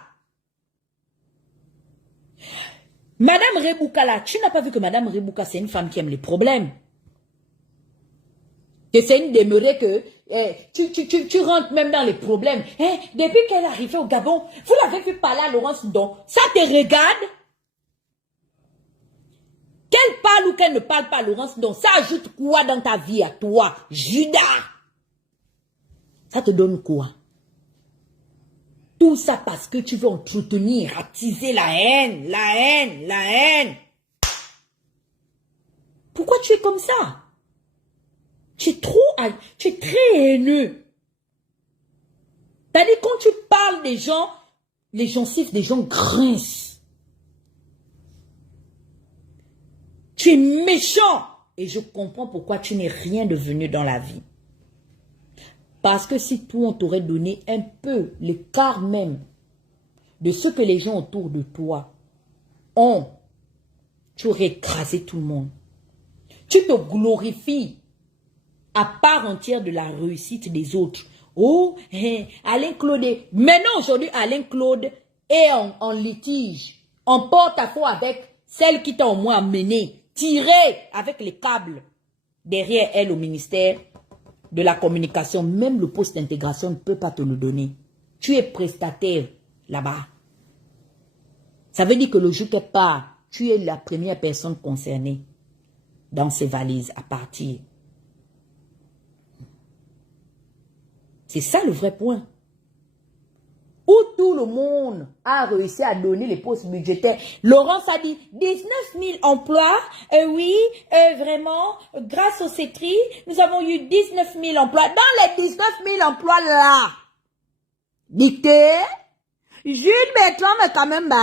Madame Rebouka là, tu n'as pas vu que Madame Rebouka, c'est une femme qui aime les problèmes. Que c'est une demeurée que tu rentres même dans les problèmes. Depuis qu'elle est arrivée au Gabon, vous l'avez vu parler à Laurence Ndong. Ça te regarde? Qu'elle parle ou qu'elle ne parle pas, Laurence Ndong, ça ajoute quoi dans ta vie à toi, Judas? Ça te donne quoi? Tout ça parce que tu veux entretenir, attiser la haine, la haine, la haine. Pourquoi tu es comme ça? Tu es très haineux. T'as dit quand tu parles des gens, les gencives des gens grincent. Tu es méchant. Et je comprends pourquoi tu n'es rien devenu dans la vie. Parce que si toi, on t'aurait donné un peu, le quart même, de ce que les gens autour de toi ont, tu aurais écrasé tout le monde. Tu te glorifies à part entière de la réussite des autres. Oh, Alain Claude. Maintenant, aujourd'hui, Alain Claude est en litige, en porte-à-faux avec celle qui t'a au moins amené, tirée avec les câbles derrière elle au ministère de la communication. Même le poste d'intégration ne peut pas te le donner. Tu es prestataire là-bas. Ça veut dire que le jour qu'elle part, tu es la première personne concernée dans ces valises à partir. C'est ça le vrai point. Où tout le monde a réussi à donner les postes budgétaires. Laurence a dit 19 000 emplois. Oui, vraiment, grâce au CETRI, nous avons eu 19 000 emplois. Dans les 19 000 emplois là, dicté, Jules Bertrand Kamemba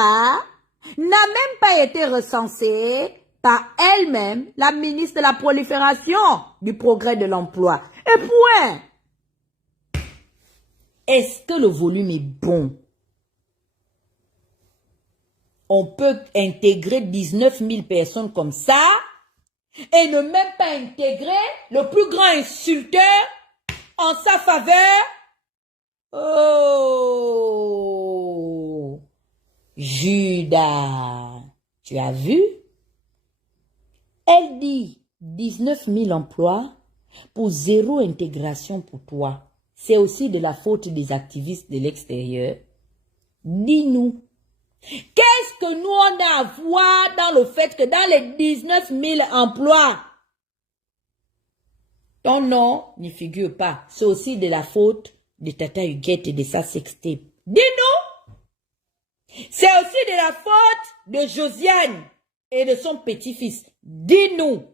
n'a même pas été recensée par elle-même, la ministre de la prolifération du progrès de l'emploi. Et point. Est-ce que le volume est bon? On peut intégrer 19 000 personnes comme ça et ne même pas intégrer le plus grand insulteur en sa faveur. Oh, Judas, tu as vu? Elle dit 19 000 emplois pour zéro intégration pour toi. C'est aussi de la faute des activistes de l'extérieur. Dis-nous, qu'est-ce que nous on a à voir dans le fait que dans les 19 000 emplois, ton nom n'y figure pas. C'est aussi de la faute de Tata Huguette et de sa sextape. Dis-nous, c'est aussi de la faute de Josiane et de son petit-fils. Dis-nous.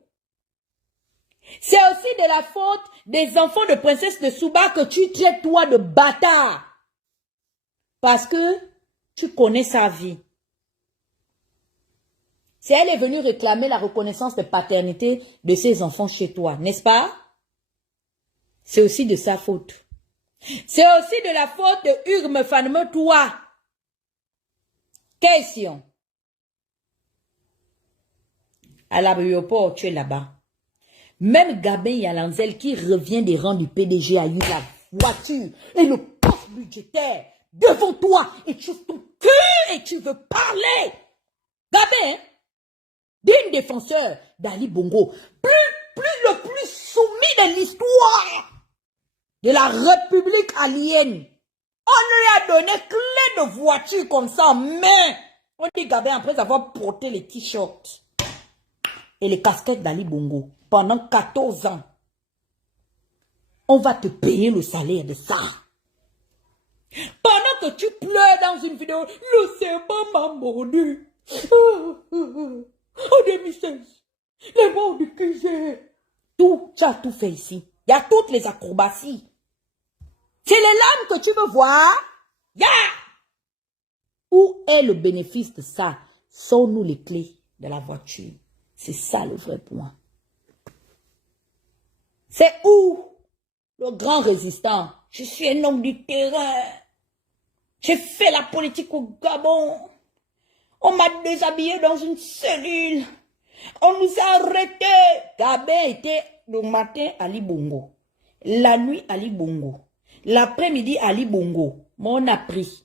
C'est aussi de la faute des enfants de princesse de Souba que tu traites toi de bâtard. Parce que tu connais sa vie. Si elle est venue réclamer la reconnaissance de paternité de ses enfants chez toi, n'est-ce pas? C'est aussi de sa faute. C'est aussi de la faute de Hugues Mefano, toi. Question. À l'aéroport, tu es là-bas. Même Gabin Yalanzel qui revient des rangs du PDG a eu la voiture et le poste budgétaire devant toi et tu ouvres ton cul et tu veux parler. Gabin, digne défenseur d'Ali Bongo, le plus soumis de l'histoire de la République alienne. On lui a donné clé de voiture comme ça en main. On dit Gabin après avoir porté les t-shirts. et les casquettes d'Ali Bongo pendant 14 ans. On va te payer le salaire de ça. Pendant que tu pleures dans une vidéo, le serpent m'a mordu. En 2016, les morts du QG. Tout, tu as tout fait ici. Il y a toutes les acrobaties. C'est les lames que tu veux voir? Yeah! Où est le bénéfice de ça? Sors-nous les clés de la voiture. C'est ça le vrai point. C'est où le grand résistant? Je suis un homme du terrain. J'ai fait la politique au Gabon. On m'a déshabillé dans une cellule. On nous a arrêtés. Gabin était le matin Ali Bongo. La nuit Ali Bongo. L'après-midi Ali Bongo. Mais on a pris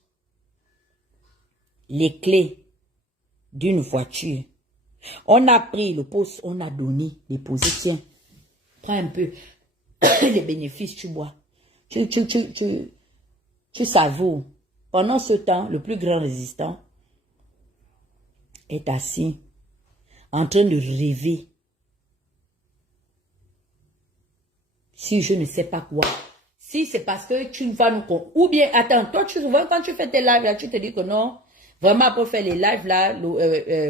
les clés d'une voiture. On a pris le poste, on a donné, déposé. Tiens, prends un peu les bénéfices, tu bois. Tu savoures. Pendant ce temps, le plus grand résistant est assis, en train de rêver. Si je ne sais pas quoi. Si c'est parce que tu vas nous... Ou bien, attends, toi, souvent, quand tu fais tes lives, là, tu te dis que non, vraiment, pour faire les lives, là,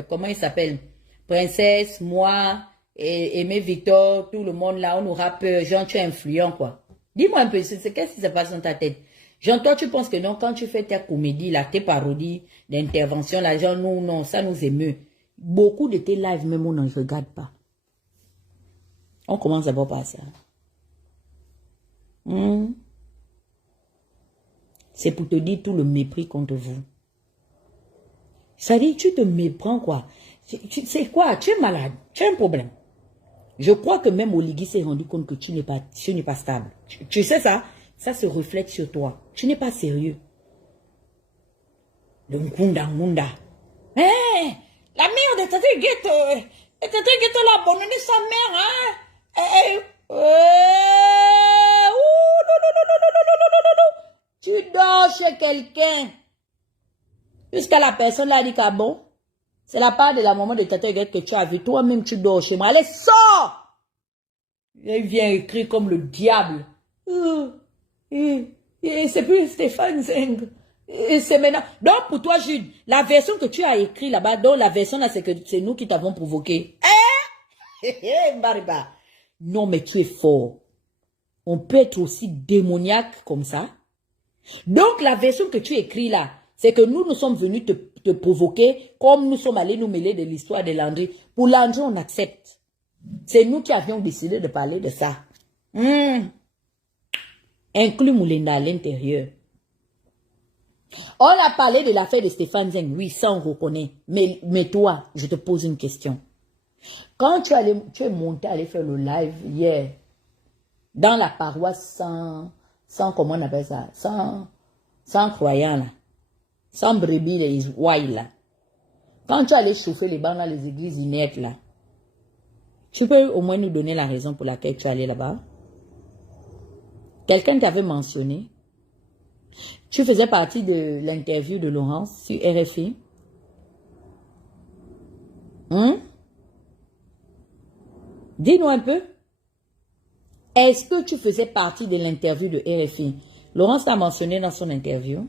comment il s'appelle? Princesse, moi, Aimé Victor, tout le monde, là, on aura peur. Genre, tu es influent, quoi. Dis-moi un peu, qu'est-ce qui se passe dans ta tête? Genre, toi, tu penses que non, quand tu fais ta comédie, là, tes parodies d'intervention, là, genre, nous, non, ça nous émeut. Beaucoup de tes lives, même, on n'en regarde pas. On commence d'abord par ça. C'est pour te dire tout le mépris contre vous. Ça dit, tu te méprends, quoi. C'est quoi? Tu es malade. Tu as un problème. Je crois que même Oligui s'est rendu compte que tu n'es pas stable. Tu sais ça? Ça se reflète sur toi. Tu n'es pas sérieux. Le Nkunda. Hein? La mère de Tata Guette l'a abandonné sa mère, hein? Non. Tu dors chez quelqu'un. Jusqu'à la personne là dit qu'à bon, c'est la part de la maman de Tata Guette que tu as vu. Toi-même, tu dors chez moi. Allez, sors! Il vient écrire comme le diable. C'est plus Stéphane Zeng. C'est maintenant. Donc, pour toi, Jude, la version que tu as écrite là-bas, donc la version là, c'est que c'est nous qui t'avons provoqué. Mbariba. Non, mais tu es fort. On peut être aussi démoniaque comme ça. Donc, la version que tu écris là, c'est que nous sommes venus te provoquer comme nous sommes allés nous mêler de l'histoire de Landry. Pour Landry, on accepte. C'est nous qui avions décidé de parler de ça. Inclus Moulinda à l'intérieur. On a parlé de l'affaire de Stéphane Zeng. Oui, ça on reconnaît. Mais toi, je te pose une question. Quand tu es monté aller faire le live hier, dans la paroisse sans comment on appelle ça, sans croyants là, sans brebis les ouailles là, quand tu allais chauffer les bancs dans les églises inertes là, tu peux au moins nous donner la raison pour laquelle tu allais là-bas? Quelqu'un t'avait mentionné. Tu faisais partie de l'interview de Laurence sur RFI. Dis-nous un peu. Est-ce que tu faisais partie de l'interview de RFI? Laurence t'a mentionné dans son interview.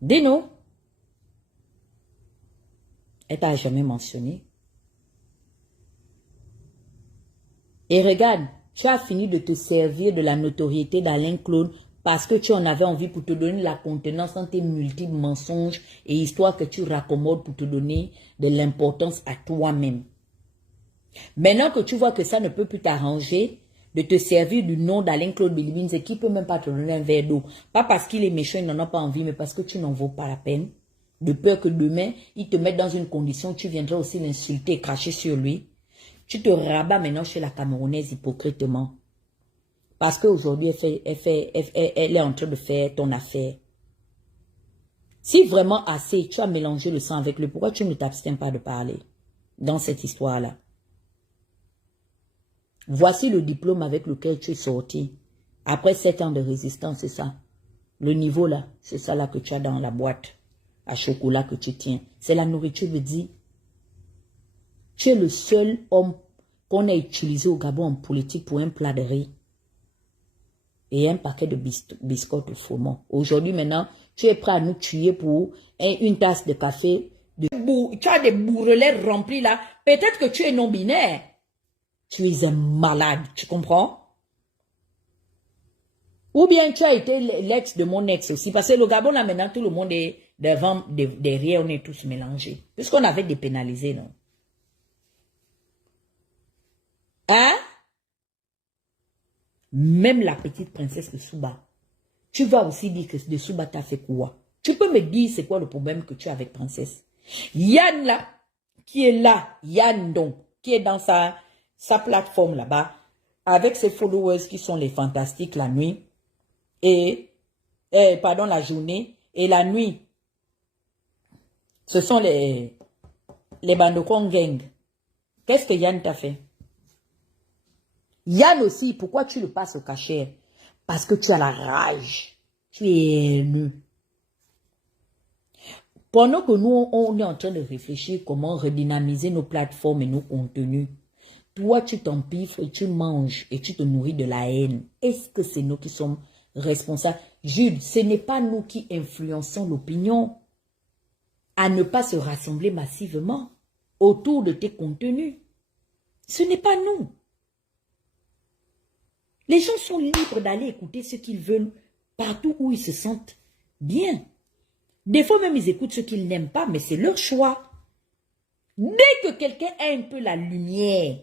Dis-nous. Elle t'a jamais mentionné. Et regarde, tu as fini de te servir de la notoriété d'Alain Claude parce que tu en avais envie pour te donner la contenance dans tes multiples mensonges et histoires que tu raccommodes pour te donner de l'importance à toi-même. Maintenant que tu vois que ça ne peut plus t'arranger, de te servir du nom d'Alain Claude Bilibine, c'est qui peut même pas te donner un verre d'eau. Pas parce qu'il est méchant, il n'en a pas envie, mais parce que tu n'en vaux pas la peine. De peur que demain, il te mette dans une condition, tu viendras aussi l'insulter et cracher sur lui. Tu te rabats maintenant chez la Camerounaise hypocritement. Parce qu'aujourd'hui, elle est en train de faire ton affaire. Si vraiment assez, tu as mélangé le sang avec lui, pourquoi tu ne t'abstiens pas de parler dans cette histoire-là? Voici le diplôme avec lequel tu es sorti. Après 7 ans de résistance, c'est ça. Le niveau là, c'est ça là que tu as dans la boîte. à chocolat que tu tiens. C'est la nourriture, veut dire. Tu es le seul homme qu'on a utilisé au Gabon en politique pour un plat de riz et un paquet de biscottes de froment. Aujourd'hui, maintenant, tu es prêt à nous tuer pour une tasse de café. Tu as des bourrelets remplis là. Peut-être que tu es non-binaire. Tu es un malade, tu comprends? Ou bien tu as été l'ex de mon ex aussi. Parce que le Gabon, là, maintenant, tout le monde est devant, derrière, on est tous mélangés. Puisqu'on avait dépénalisé, non? Hein? Même la petite princesse de Souba. Tu vas aussi dire que de Souba t'a fait quoi? Tu peux me dire c'est quoi le problème que tu as avec princesse? Yann là, qui est là, Yann donc, qui est dans sa plateforme là-bas, avec ses followers qui sont les fantastiques la nuit, pardon, la journée, et la nuit, ce sont les Bandokon Gang. Qu'est-ce que Yann t'a fait? Yann aussi, pourquoi tu le passes au cachet? Parce que tu as la rage. Tu es haineux. Pendant que nous, on est en train de réfléchir comment redynamiser nos plateformes et nos contenus, toi, tu t'empiffres et tu manges et tu te nourris de la haine. Est-ce que c'est nous qui sommes responsables? Jude, ce n'est pas nous qui influençons l'opinion à ne pas se rassembler massivement autour de tes contenus. Ce n'est pas nous. Les gens sont libres d'aller écouter ce qu'ils veulent partout où ils se sentent bien. Des fois même ils écoutent ce qu'ils n'aiment pas, mais c'est leur choix. Dès que quelqu'un a un peu la lumière,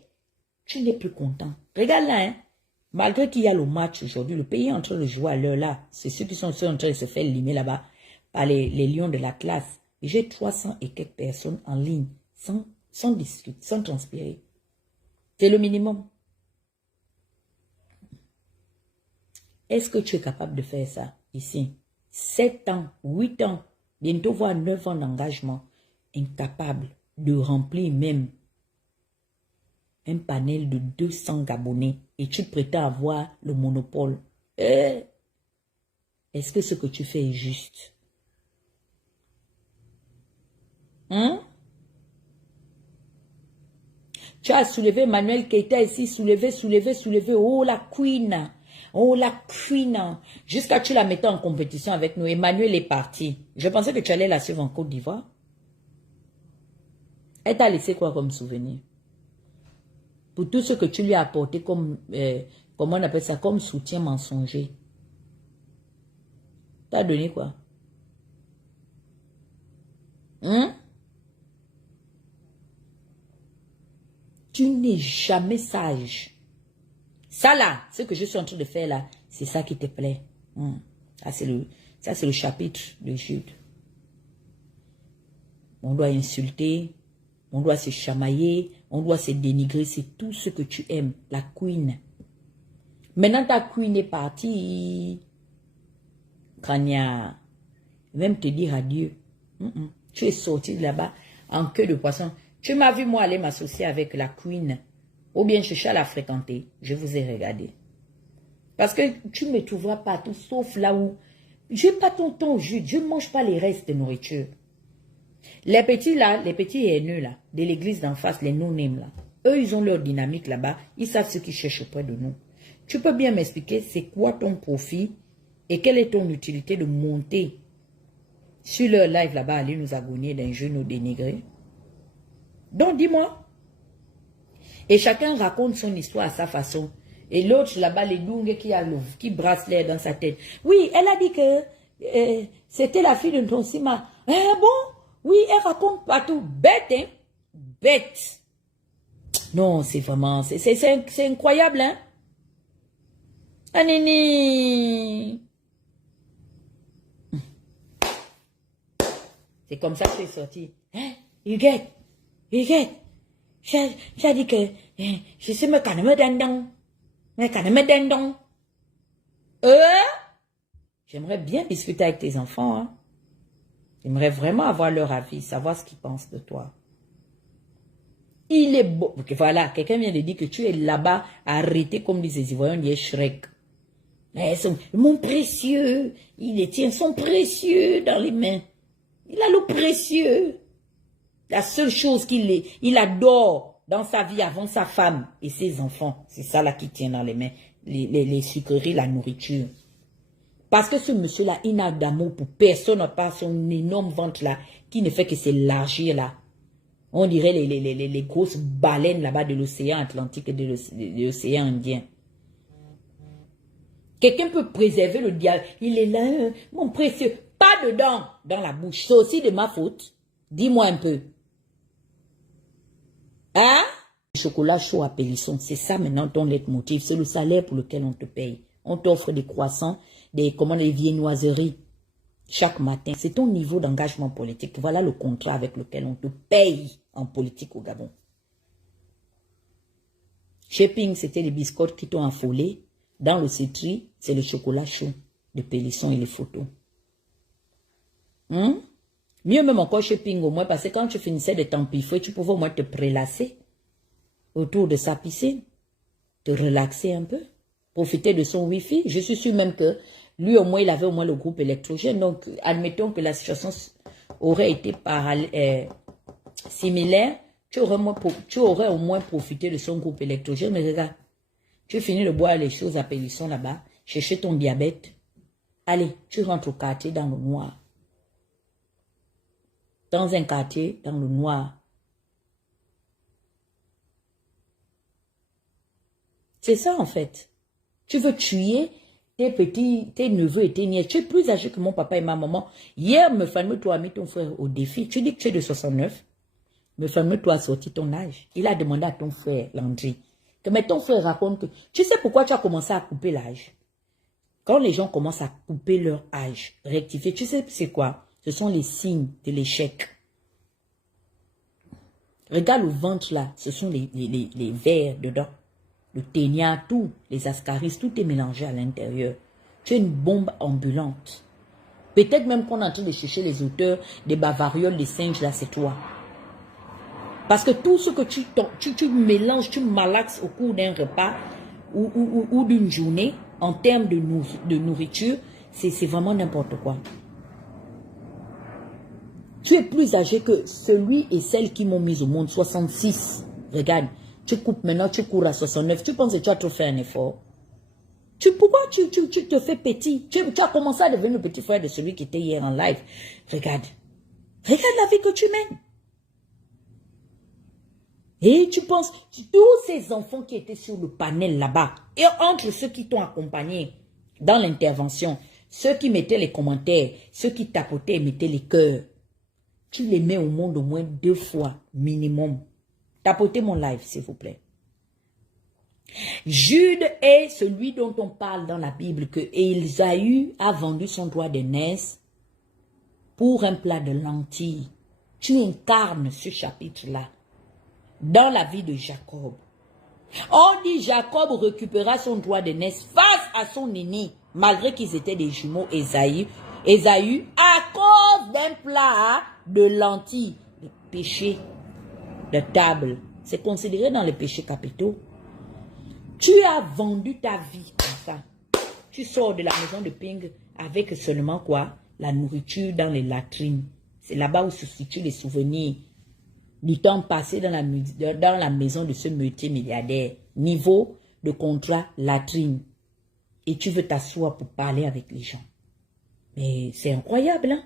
tu n'es plus content. Regarde là, hein. Malgré qu'il y a le match aujourd'hui, le pays est en train de jouer à l'heure là. C'est ceux qui sont en train de se faire limer là-bas par les lions de la classe. J'ai 300 et quelques personnes en ligne, sans discuter, sans transpirer. C'est le minimum. Est-ce que tu es capable de faire ça ici? 7 ans, 8 ans, bientôt voire 9 ans d'engagement, incapable de remplir même un panel de 200 Gabonais et tu prétends avoir le monopole. Est-ce que ce que tu fais est juste? Hein? Tu as soulevé Manuel Keita ici, soulevé. Oh la queen! Oh la queen! Jusqu'à tu la mettais en compétition avec nous. Emmanuel est parti. Je pensais que tu allais la suivre en Côte d'Ivoire. Elle t'a laissé quoi comme souvenir? Pour tout ce que tu lui as apporté comme, comment on appelle ça, comme soutien mensonger. T'as donné quoi? Hein? Tu n'es jamais sage. Ça là, ce que je suis en train de faire là, c'est ça qui te plaît. Ça c'est le chapitre de Jude. On doit insulter, on doit se chamailler, on doit se dénigrer, c'est tout ce que tu aimes, la queen. Maintenant ta queen est partie. Kanya, même te dire adieu. Tu es sorti de là-bas en queue de poisson. Tu m'as vu moi aller m'associer avec la queen. Ou bien chercher à la fréquenter. Je vous ai regardé. Parce que tu ne me trouveras partout, sauf là où... Je n'ai pas ton temps, Jude. Je ne mange pas les restes de nourriture. Les petits là, les petits haineux là, de l'église d'en face, les no-names là, eux, ils ont leur dynamique là-bas. Ils savent ce qu'ils cherchent auprès de nous. Tu peux bien m'expliquer c'est quoi ton profit et quelle est ton utilité de monter sur leur live là-bas, aller nous agonier d'un jeu, nous dénigrer? Donc, dis-moi. Et chacun raconte son histoire à sa façon. Et l'autre là-bas, les Dungue qui brasse l'air dans sa tête. Oui, elle a dit que c'était la fille de Ntonsima. Bon? Oui, elle raconte partout. Bête, hein? Bête. Non, c'est vraiment... C'est incroyable, hein? Anini. C'est comme ça que tu es sorti. Hein? Huguette. J'ai dit que je suis me calme dindon. Me calme dindon. J'aimerais bien discuter avec tes enfants. Hein. J'aimerais vraiment avoir leur avis, savoir ce qu'ils pensent de toi. Il est beau. Voilà, quelqu'un vient de dire que tu es là-bas arrêté comme disent les Ivoiriens, il est Shrek. Mais mon précieux, il les tient son précieux dans les mains. Il a l'eau précieux. La seule chose il adore dans sa vie avant sa femme et ses enfants, c'est ça là qui tient dans les mains, les sucreries, la nourriture. Parce que ce monsieur-là, il n'a d'amour pour personne à part son énorme ventre là, qui ne fait que s'élargir là. On dirait les grosses baleines là-bas de l'océan Atlantique et de l'océan Indien. Quelqu'un peut préserver le diable. Il est là, mon précieux. Pas dedans, dans la bouche. C'est aussi de ma faute. Dis-moi un peu. Hein? Le chocolat chaud à Pélisson, c'est ça maintenant ton leitmotiv. C'est le salaire pour lequel on te paye. On t'offre des croissants, des viennoiseries chaque matin. C'est ton niveau d'engagement politique. Voilà le contrat avec lequel on te paye en politique au Gabon. Chez Ping, c'était les biscottes qui t'ont affolé. Dans le Citri, c'est le chocolat chaud de Pélisson et les photos. Mieux même encore chez Ping au moins, parce que quand tu finissais de t'empiffrer, tu pouvais au moins te prélasser autour de sa piscine, te relaxer un peu, profiter de son wifi. Je suis sûr même que lui au moins, il avait au moins le groupe électrogène. Donc, admettons que la situation aurait été similaire, tu aurais au moins profité de son groupe électrogène. Mais regarde, tu finis de boire les choses à Pélisson là-bas, chercher ton diabète. Allez, tu rentres au quartier dans le noir. Dans un quartier, dans le noir. C'est ça en fait. Tu veux tuer tes neveux et tes nièces. Tu es plus âgé que mon papa et ma maman. Hier, me fameux-toi a mis ton frère au défi. Tu dis que tu es de 69. Me fameux-toi a sorti ton âge. Il a demandé à ton frère, Landry, que mais ton frère raconte que... Tu sais pourquoi tu as commencé à couper l'âge? Quand les gens commencent à couper leur âge, rectifier, tu sais c'est quoi? Ce sont les signes de l'échec. Regarde le ventre là, ce sont les vers dedans. Le ténia, tout, les ascaris, tout est mélangé à l'intérieur. Tu es une bombe ambulante. Peut-être même qu'on est en train de chercher les auteurs des bavarioles, des singes, là, c'est toi. Parce que tout ce que tu mélanges, tu malaxes au cours d'un repas ou d'une journée, en termes de nourriture, c'est vraiment n'importe quoi. Tu es plus âgé que celui et celle qui m'ont mis au monde, 66. Regarde, tu coupes maintenant, tu cours à 69. Tu penses que tu as trop fait un effort? Pourquoi tu te fais petit? Tu as commencé à devenir le petit frère de celui qui était hier en live. Regarde la vie que tu mènes. Et tu penses, tous ces enfants qui étaient sur le panel là-bas, et entre ceux qui t'ont accompagné dans l'intervention, ceux qui mettaient les commentaires, ceux qui tapotaient et mettaient les cœurs, tu les mets au monde au moins 2 fois minimum. Tapotez mon live, s'il vous plaît. Jude est celui dont on parle dans la Bible que Ésaü a vendu son droit d'aînesse pour un plat de lentilles. Tu incarnes ce chapitre-là dans la vie de Jacob. On dit Jacob récupéra son droit d'aînesse face à son aîné, malgré qu'ils étaient des jumeaux Ésaü, à cause d'un plat de lentilles. Le péché de table, c'est considéré dans les péchés capitaux. Tu as vendu ta vie comme ça. Tu sors de la maison de Ping avec seulement quoi? La nourriture dans les latrines. C'est là-bas où se situent les souvenirs du temps passé dans la maison de ce multimilliardaire. Niveau de contrat latrine. Et tu veux t'asseoir pour parler avec les gens. Mais c'est incroyable, hein?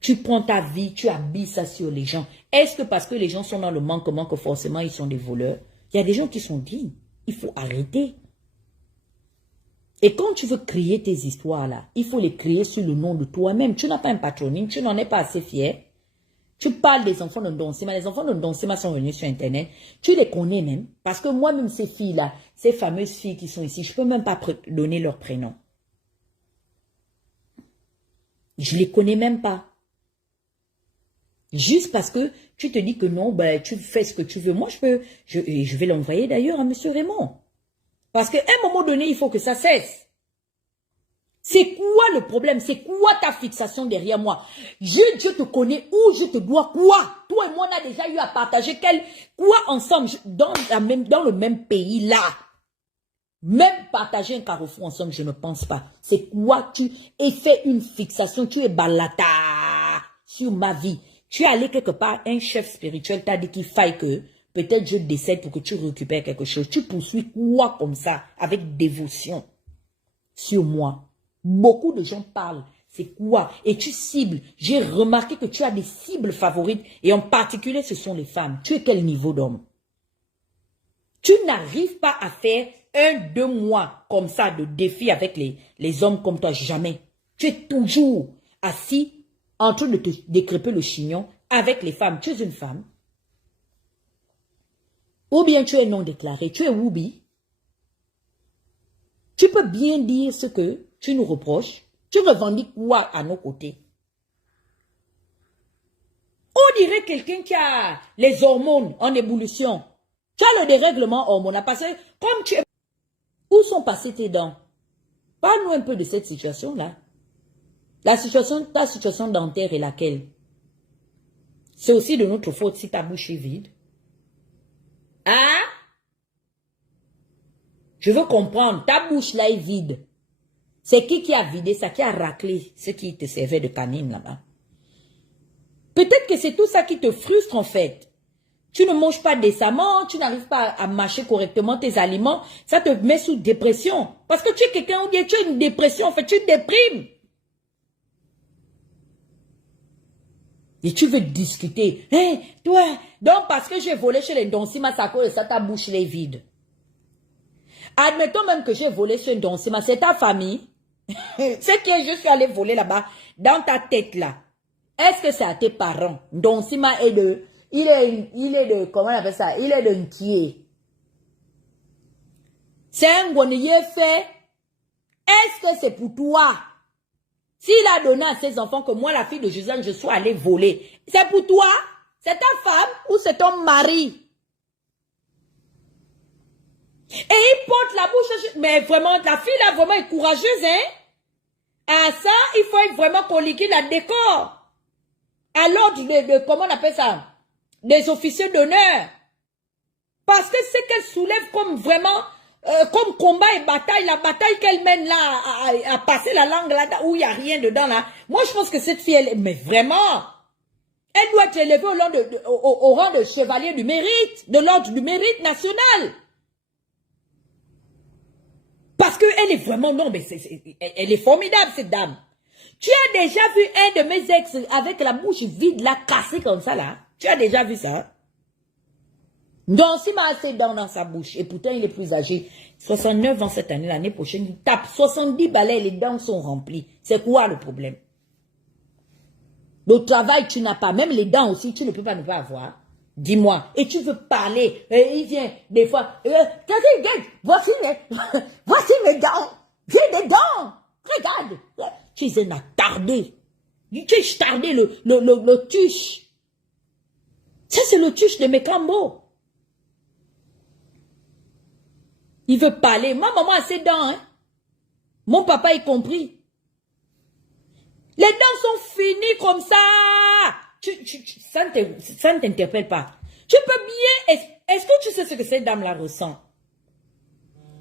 Tu prends ta vie, tu habilles ça sur les gens. Est-ce que parce que les gens sont dans le manquement que forcément ils sont des voleurs? Il y a des gens qui sont dignes. Il faut arrêter. Et quand tu veux créer tes histoires là, il faut les créer sur le nom de toi-même. Tu n'as pas un patronyme, tu n'en es pas assez fier. Tu parles des enfants de Ndonsema. Les enfants de Ndonsema sont venus sur Internet. Tu les connais même. Parce que moi-même, ces filles-là, ces fameuses filles qui sont ici, je ne peux même pas donner leur prénom. Je ne les connais même pas. Juste parce que tu te dis que non, ben, tu fais ce que tu veux. Moi, je vais l'envoyer d'ailleurs à M. Raymond. Parce qu'à un moment donné, il faut que ça cesse. C'est quoi le problème? C'est quoi ta fixation derrière moi? Je te connais où je te dois quoi? Toi et moi, on a déjà eu à partager quoi ensemble dans le même pays là. Même partager un carrefour ensemble, je ne pense pas. C'est quoi tu es fait une fixation, tu es balata. sur ma vie. Tu es allé quelque part, un chef spirituel t'a dit qu'il faille que peut-être je décède pour que tu récupères quelque chose. Tu poursuis quoi comme ça, avec dévotion sur moi? Beaucoup de gens parlent. C'est quoi? Et tu cibles. J'ai remarqué que tu as des cibles favorites. Et en particulier, ce sont les femmes. Tu es quel niveau d'homme? Tu n'arrives pas à faire 1-2 mois comme ça de défi avec les hommes comme toi. Jamais. Tu es toujours assis en train de te décréper le chignon avec les femmes. Tu es une femme. Ou bien tu es non déclaré. Tu es Woubi. Tu peux bien dire ce que tu nous reproches. Tu revendiques quoi à nos côtés? On dirait quelqu'un qui a les hormones en ébullition. Tu as le dérèglement hormonal. Parce que comme tu es... Où sont passées tes dents? Parle-nous un peu de cette situation-là. Ta situation dentaire est laquelle? C'est aussi de notre faute si ta bouche est vide. Ah? Je veux comprendre. Ta bouche là est vide. C'est qui a vidé ça, qui a raclé ce qui te servait de canine là-bas? Peut-être que c'est tout ça qui te frustre en fait. Tu ne manges pas décemment, tu n'arrives pas à mâcher correctement tes aliments. Ça te met sous dépression. Parce que tu es quelqu'un ou bien tu as une dépression, en fait, tu déprimes. Et tu veux discuter. Hein, toi, donc parce que j'ai volé chez les Donsima, ça cause ça, ta bouche est vide. Admettons même que j'ai volé chez Donsima, c'est ta famille. C'est qui je suis allé voler là-bas, dans ta tête là. Est-ce que c'est à tes parents? Donsima est de... Il est de... Comment on appelle ça? Il est de Nkié. C'est un gonnier fait. Est-ce que c'est pour toi? S'il a donné à ses enfants que moi, la fille de Josiane, je sois allée voler, c'est pour toi? C'est ta femme ou c'est ton mari? Et il porte la bouche... Mais vraiment, la fille là, vraiment est courageuse, hein? À ça, il faut être vraiment qu'on liquide la décor. À l'ordre de... Comment on appelle ça? Des officiers d'honneur. Parce que c'est qu'elle soulève comme vraiment... comme combat et bataille, la bataille qu'elle mène là, à passer la langue là, où il n'y a rien dedans là. Moi, je pense que cette fille, elle... Mais vraiment... Elle doit être élevée au rang de chevalier du mérite, de l'ordre du mérite national. Parce qu'elle est vraiment, non, mais elle est formidable, cette dame. Tu as déjà vu un de mes ex avec la bouche vide, là, cassée comme ça, là? Tu as déjà vu ça? Donc, s'il m'a assez dans sa bouche, et pourtant, il est plus âgé. 69 ans cette année, l'année prochaine, il tape 70 balais, les dents sont remplies. C'est quoi le problème? Le travail, tu n'as pas. Même les dents aussi, tu ne peux pas ne pas avoir. Dis-moi. Et tu veux parler. Et il vient des fois. Voici mes dents. J'ai des dents. Regarde. Tu es un attardé. Tu es attardé le tuche. Ça, c'est le tuche de mes cambos. Il veut parler. Ma maman a ses dents. Hein? Mon papa y compris. Les dents sont finies comme ça. Ça ne t'interpelle pas. Tu peux bien... Est-ce que tu sais ce que cette dame-là ressent?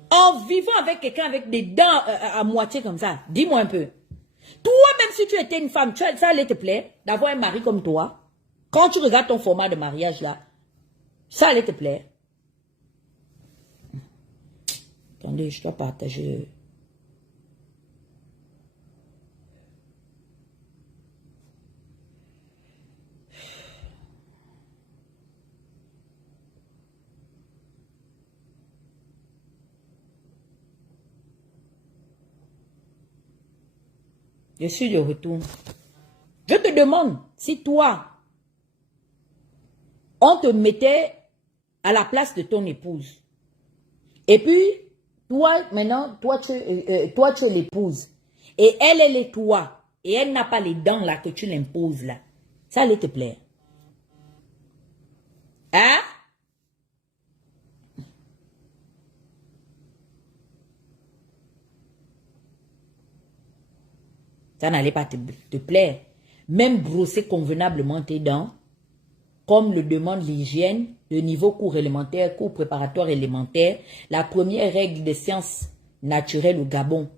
En vivant avec quelqu'un avec des dents à moitié comme ça. Dis-moi un peu. Toi, même si tu étais une femme, ça allait te plaire d'avoir un mari comme toi. Quand tu regardes ton format de mariage là, ça allait te plaire. Attendez, je dois partager... Je suis de retour. Je te demande, si toi, on te mettait à la place de ton épouse, et puis, toi, maintenant, toi, tu es l'épouse, et elle est toi, et elle n'a pas les dents là que tu l'imposes là, ça allait te plaire. Hein? Ça n'allait pas te plaire. Même brosser convenablement tes dents, comme le demande l'hygiène, le niveau cours élémentaire, cours préparatoire élémentaire, la première règle des sciences naturelles au Gabon.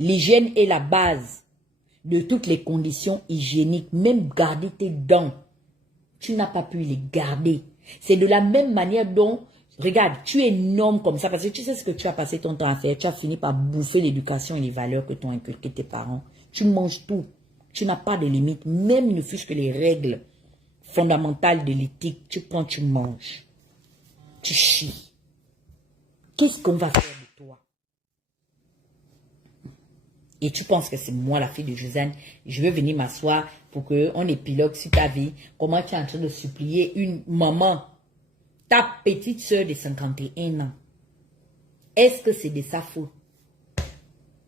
L'hygiène est la base de toutes les conditions hygiéniques, même garder tes dents. Tu n'as pas pu les garder. C'est de la même manière dont, regarde, tu es un homme comme ça, parce que tu sais ce que tu as passé ton temps à faire. Tu as fini par bouffer l'éducation et les valeurs que t'ont inculqué tes parents. Tu manges tout. Tu n'as pas de limite. Même ne fût-ce que les règles fondamentales de l'éthique, tu prends, tu manges. Tu chies. Qu'est-ce qu'on va faire de toi? Et tu penses que c'est moi, la fille de Josiane, je veux venir m'asseoir pour qu'on épilogue sur ta vie. Comment tu es en train de supplier une maman, ta petite soeur de 51 ans. Est-ce que c'est de sa faute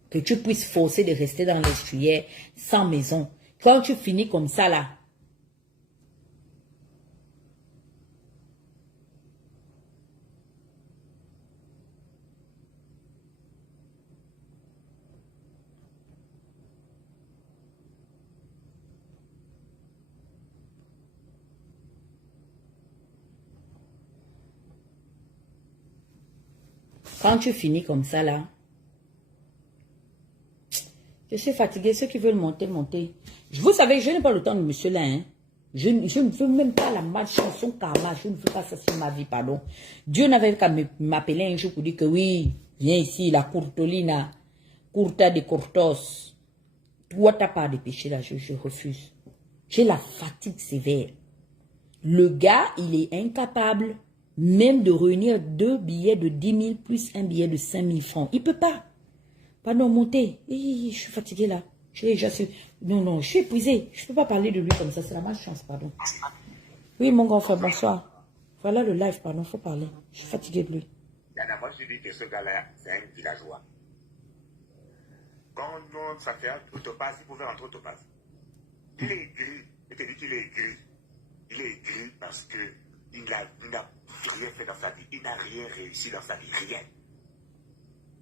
que tu puisses forcer de rester dans l'estuaire sans maison? Quand tu finis comme ça là, je suis fatiguée. Ceux qui veulent monter, monter. Vous savez, je n'ai pas le temps de monsieur là. Hein. Je ne veux même pas la malchance, son karma. Je ne veux pas ça sur ma vie, pardon. Dieu n'avait qu'à m'appeler un jour pour dire que oui, viens ici, la courtolina, courta de cortos. Toi, t'as pas de péché là, je refuse. J'ai la fatigue sévère. Le gars, il est incapable même de réunir 2 billets de 10 000 plus un billet de 5 000 francs. Il peut pas. Pardon, monter. Je suis fatiguée là. Non, je suis épuisée. Je ne peux pas parler de lui comme ça. C'est la malchance, pardon. Oui, mon grand frère, bonsoir. Voilà le live, pardon, il faut parler. Je suis fatiguée de lui. Moi, je dis que ce gars-là, c'est un villageois. Quand ça fait autopasse, il pouvait rentrer autopasse. Il est aigri. Je te dis qu'il est aigri. Il est aigri parce qu'il n'a rien fait dans sa vie. Il n'a rien réussi dans sa vie. Rien.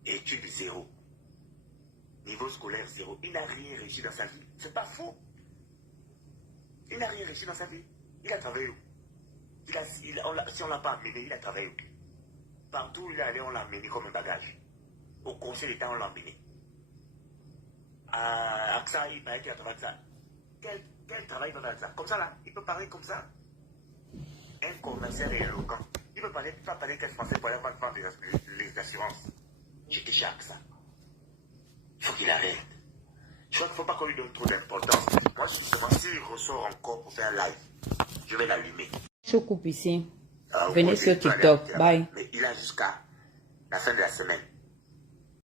Études 0. Niveau scolaire 0. Il n'a rien réussi dans sa vie. C'est pas faux. Il n'a rien réussi dans sa vie. Il a travaillé où? Si on ne l'a pas amené, il a travaillé où? Partout où il est allé, on l'a amené comme un bagage. Au conseil d'État, on l'a amené. À AXA, il paraît qu'il a travaillé avec ça. Quel travail va faire ça? Comme ça, là, il peut parler comme ça. Un commercial éloquent. Il peut parler, qu'est-ce français pour aller vendre les assurances. J'étais chez AXA. Il faut qu'il arrête. Je crois qu'il ne faut pas qu'on lui donne trop d'importance. Moi, justement, s'il ressort encore pour faire un live, je vais l'allumer. Je coupe ici. Venez sur TikTok. Bye. Mais il a jusqu'à la fin de la semaine.